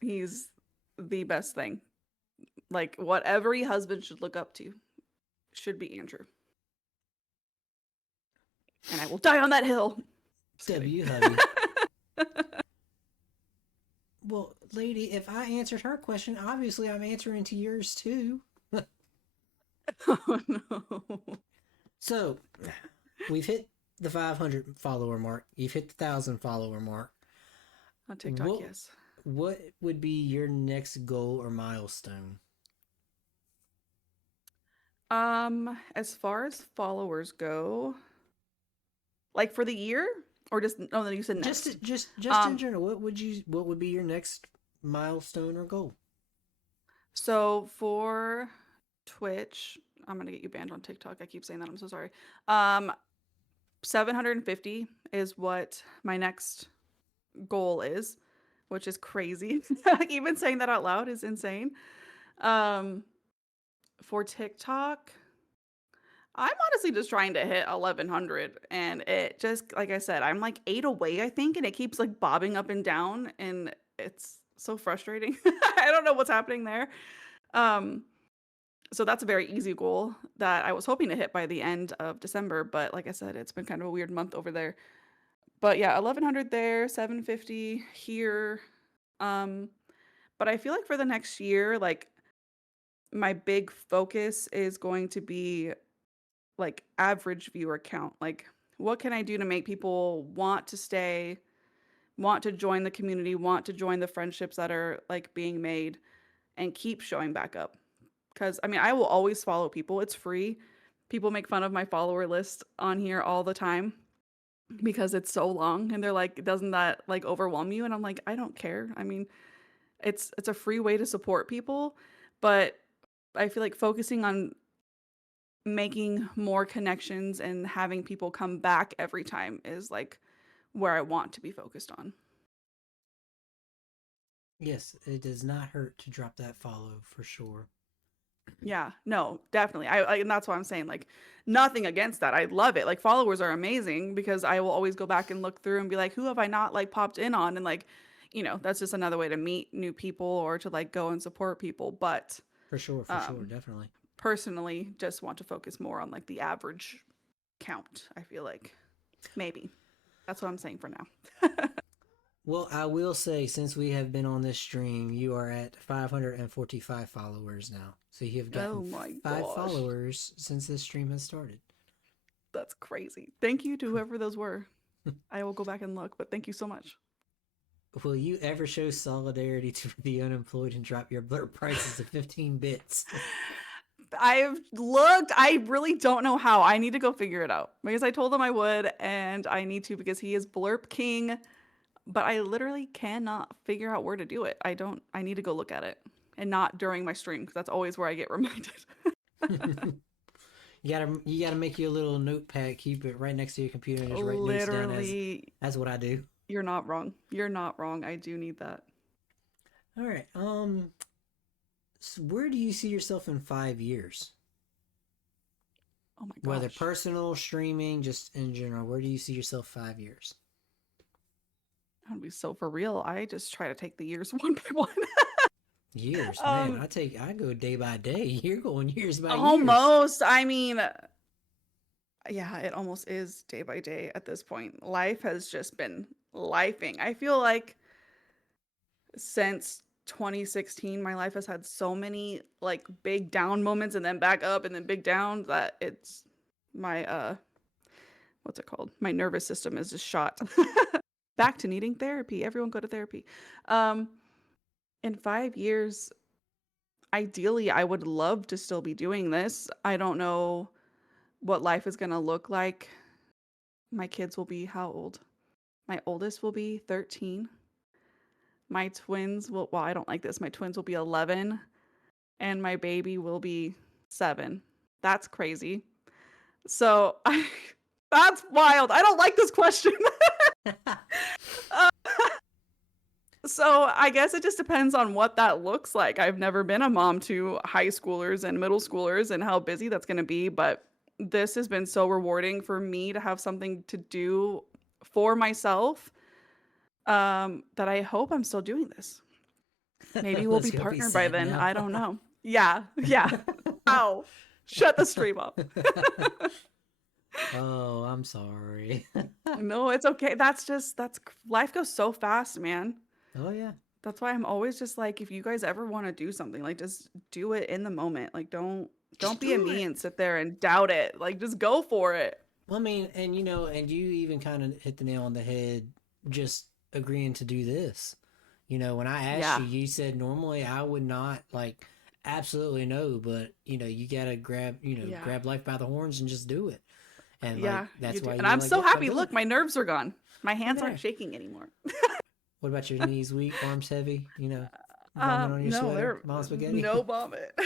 He's the best thing. Like, what every husband should look up to should be Andrew. And I will die on that hill. W, hubby. Well, lady, if I answered her question, obviously I'm answering to yours too. Oh, no. So, we've hit the 500 follower mark. You've hit the 1,000 follower mark. On TikTok, yes. What would be your next goal or milestone? As far as followers go, like for the year, or just no, you said next. Just in general, what would be your next milestone or goal? So for Twitch, I'm gonna get you banned on TikTok. I keep saying that. I'm so sorry. 750 is what my next goal is, which is crazy. Even saying that out loud is insane. For TikTok, I'm honestly just trying to hit 1100, and it just, like I said, I'm like 8 away, I think, and it keeps like bobbing up and down, and it's so frustrating. I don't know what's happening there. So that's a very easy goal that I was hoping to hit by the end of December, but like I said, it's been kind of a weird month over there. But yeah, 1100 there, 750 here. But I feel like for the next year, like my big focus is going to be like average viewer count. Like, what can I do to make people want to stay, want to join the community, want to join the friendships that are like being made, and keep showing back up? Because I mean, I will always follow people. It's free. People make fun of my follower list on here all the time because it's so long, and they're like, doesn't that like overwhelm you? And I'm like, I don't care. I mean, it's a free way to support people, but I feel like focusing on making more connections and having people come back every time is like where I want to be focused on. Yes, it does not hurt to drop that follow for sure. Yeah, no, definitely. And that's why I'm saying, like, nothing against that. I love it. Like, followers are amazing because I will always go back and look through and be like, who have I not like popped in on? And like, you know, that's just another way to meet new people or to like go and support people. But For sure, definitely. personally, just want to focus more on like the average count. I feel like maybe that's what I'm saying for now. Well, I will say, since we have been on this stream, you are at 545 followers now. So you have Oh gotten my 5 gosh. followers since this stream has started. That's crazy. Thank you to whoever those were. I will go back and look, but thank you so much. Will you ever show solidarity to the unemployed and drop your blurb prices to 15 bits? I've looked. I really don't know how. I need to go figure it out because I told him I would, and I need to because he is Blurp King. But I literally cannot figure out where to do it. I need to go look at it, and not during my stream because that's always where I get reminded. You gotta make you a little notepad, keep it right next to your computer, and just write notes down. That's what I do. You're not wrong. You're not wrong. I do need that. All right. So where do you see yourself in 5 years? Oh my gosh. Whether personal, streaming, just in general, where do you see yourself 5 years? I'll be so for real. I just try to take the years one by one. Years, man. I go day by day. You're going years by years. Almost. I mean, yeah, it almost is day by day at this point. Life has just been lifing. I feel like since 2016, my life has had so many like big down moments and then back up and then big down that it's my what's it called? My nervous system is just shot. Back to needing therapy. Everyone go to therapy. In 5 years, ideally, I would love to still be doing this. I don't know what life is going to look like. My kids will be how old? My oldest will be 13. My twins will, well, I don't like this. My twins will be 11. And my baby will be 7. That's crazy. So that's wild. I don't like this question. So I guess it just depends on what that looks like. I've never been a mom to high schoolers and middle schoolers and how busy that's going to be, but this has been so rewarding for me to have something to do for myself, that I hope I'm still doing this. Maybe we'll be partnered by then. Now. I don't know. Yeah. Ow. Shut the stream up. Oh, I'm sorry. No, it's okay. That's life goes so fast, man. Oh yeah. That's why I'm always just like, if you guys ever want to do something, like just do it in the moment. Like don't be a me and sit there and doubt it. Like just go for it. Well, I mean, and you even kind of hit the nail on the head just agreeing to do this. When I asked you, you said normally I would not, like, absolutely no, but you gotta grab life by the horns and just do it. And like, that's why. And I'm so happy. Look, my nerves are gone. My hands aren't shaking anymore. What about your knees weak, arms heavy? Vomit on your No, sweater? there Mom spaghetti? no vomit.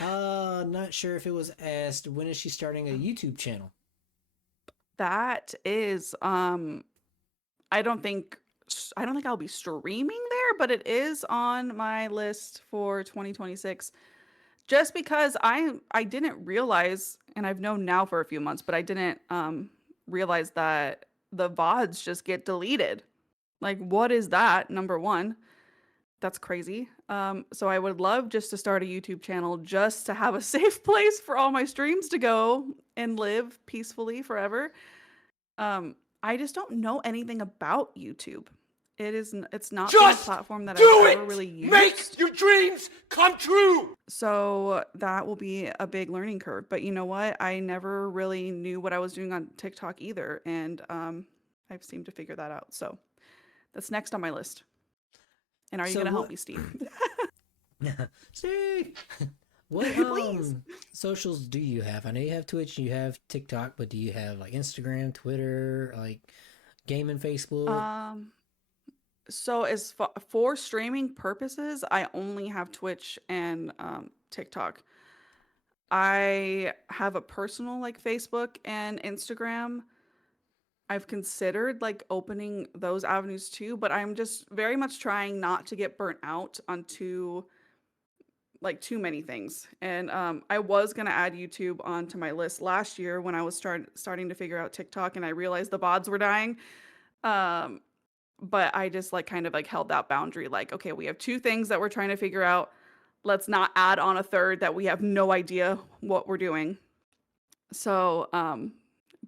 Not sure if it was asked, when is she starting a YouTube channel? That is, I don't think I'll be streaming there, but it is on my list for 2026. Just because I didn't realize, and I've known now for a few months, but I didn't realize that the VODs just get deleted. Like, what is that? Number one, that's crazy. So I would love just to start a YouTube channel just to have a safe place for all my streams to go and live peacefully forever. I just don't know anything about YouTube. It's not been a platform that I've ever really used. Make your dreams come true! So that will be a big learning curve. But you know what? I never really knew what I was doing on TikTok either. And I've seemed to figure that out. So that's next on my list. And are you going to help me, Steve? Steve! What Please. socials do you have? I know you have Twitch, you have TikTok, but do you have like Instagram, Twitter, like gaming, Facebook? So as for streaming purposes, I only have Twitch and TikTok. I have a personal like Facebook and Instagram. I've considered like opening those avenues too, but I'm just very much trying not to get burnt out on too many things. And I was gonna add YouTube onto my list last year when I was starting to figure out TikTok, and I realized the VODs were dying. But I just like kind of like held that boundary, like, okay, we have two things that we're trying to figure out. Let's not add on a third that we have no idea what we're doing. So,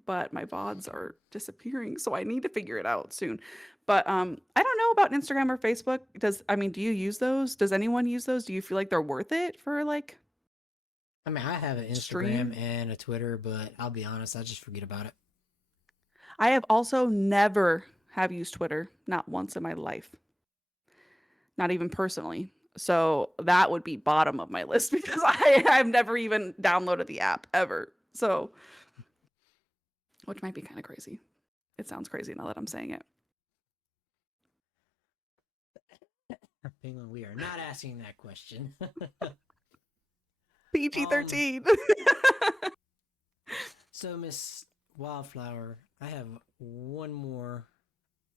but my VODs are disappearing, so I need to figure it out soon. But I don't know about Instagram or Facebook. Do you use those? Does anyone use those? Do you feel like they're worth it for like? I mean, I have an Instagram stream? and a Twitter, but I'll be honest, I just forget about it. I have also never have used Twitter, not once in my life. Not even personally. So that would be bottom of my list because I've never even downloaded the app ever. So, which might be kind of crazy. It sounds crazy now that I'm saying it. Penguin, we are not asking that question. PG-13. So, Miss Wildflower, I have one more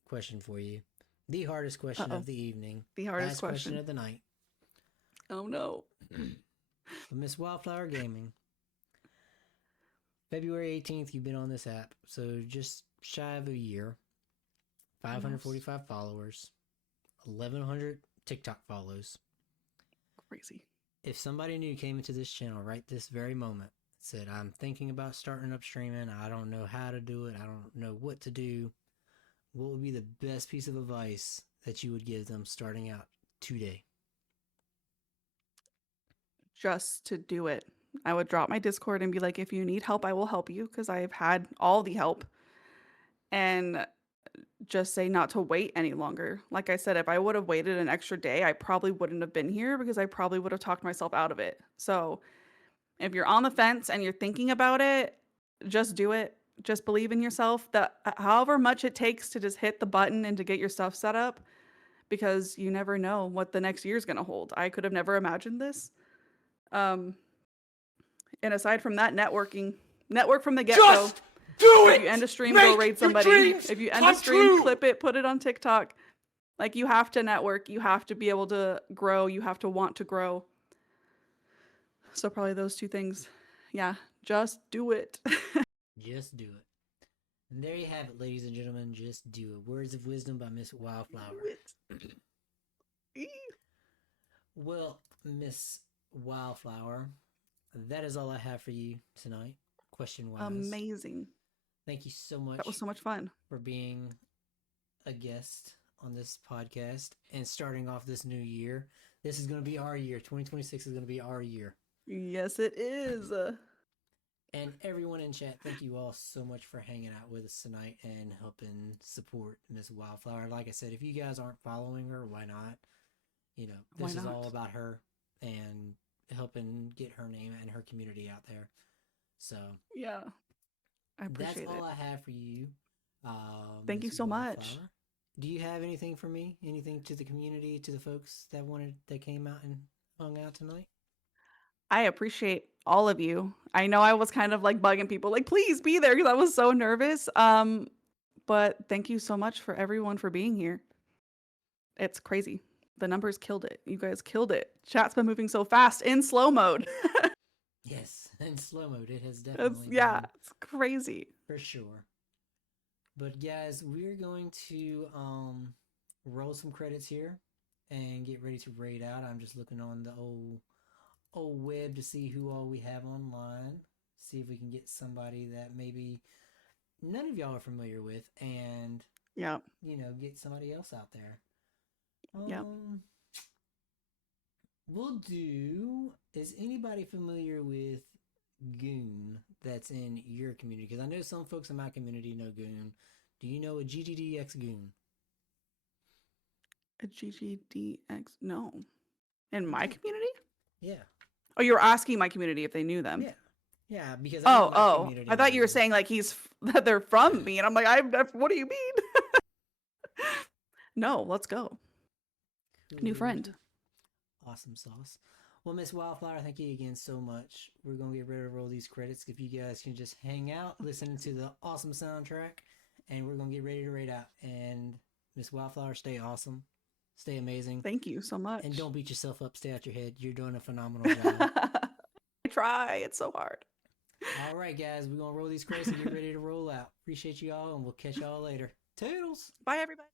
question for you. The hardest question of the evening. The hardest last question of the night. Oh no. Miss Wildflower Gaming. February 18th, you've been on this app, so just shy of a year. 545 followers. 1,100 TikTok follows. Crazy. If somebody new came into this channel right this very moment, said, I'm thinking about starting up streaming, I don't know how to do it, I don't know what to do, what would be the best piece of advice that you would give them starting out today? Just to do it. I would drop my Discord and be like, if you need help, I will help you, because I've had all the help. And just say not to wait any longer. Like I said, if I would have waited an extra day, I probably wouldn't have been here because I probably would have talked myself out of it. So if you're on the fence and you're thinking about it, just do it. Just believe in yourself, that however much it takes to just hit the button and to get your stuff set up, because you never know what the next year is going to hold. I could have never imagined this. And aside from that, network from the get-go. Do it! If you end a stream, Make go raid somebody. your dreams If you end come a stream, true! clip it, put it on TikTok. Like, you have to network. You have to be able to grow. You have to want to grow. So probably those two things. Yeah, just do it. Just do it. And there you have it, ladies and gentlemen. Just do it. Words of wisdom by Miss Wildflower. Well, Miss Wildflower, that is all I have for you tonight, question-wise. Amazing. Thank you so much. That was so much fun. For being a guest on this podcast and starting off this new year. This is going to be our year. 2026 is going to be our year. Yes, it is. And everyone in chat, thank you all so much for hanging out with us tonight and helping support Miss Wildflower. Like I said, if you guys aren't following her, why not? You know, this is all about her and helping get her name and her community out there. So yeah, I appreciate it. That's all I have for you. Thank you Miss so Wildflower. much. do you have anything for me? Anything to the community, to the folks that came out and hung out tonight? I appreciate all of you. I know I was kind of like bugging people, like, please be there because I was so nervous. But thank you so much for everyone for being here. It's crazy. The numbers killed it. You guys killed it. Chat's been moving so fast in slow mode. Yes, in slow mode. It has definitely Yeah, been it's crazy. for sure. But guys, we're going to roll some credits here and get ready to raid out. I'm just looking on the old web to see who all we have online. See if we can get somebody that maybe none of y'all are familiar with, and Yeah. get somebody else out there. Yep. We'll do. Is anybody familiar with Goon that's in your community? Because I know some folks in my community know Goon. Do you know a GGDX Goon? A GGDX? No. In my community? Yeah. Oh, you were asking my community if they knew them. Yeah. Yeah, because I know my Oh, community I thought you were knows. saying like that they're from me, and I'm like, what do you mean? No, let's go. New friend. Cool. Awesome sauce. Well, Miss Wildflower, thank you again so much. We're gonna get ready to roll these credits. If you guys can just hang out, listen to the awesome soundtrack, and we're gonna get ready to raid out. And Miss Wildflower, stay awesome, stay amazing, Thank you so much. and don't beat yourself up. Stay out your head. You're doing a phenomenal job. I try. It's so hard. All right, guys, we're gonna roll these credits and get ready to roll out. Appreciate you all, and we'll catch y'all later. Toodles. Bye, everybody.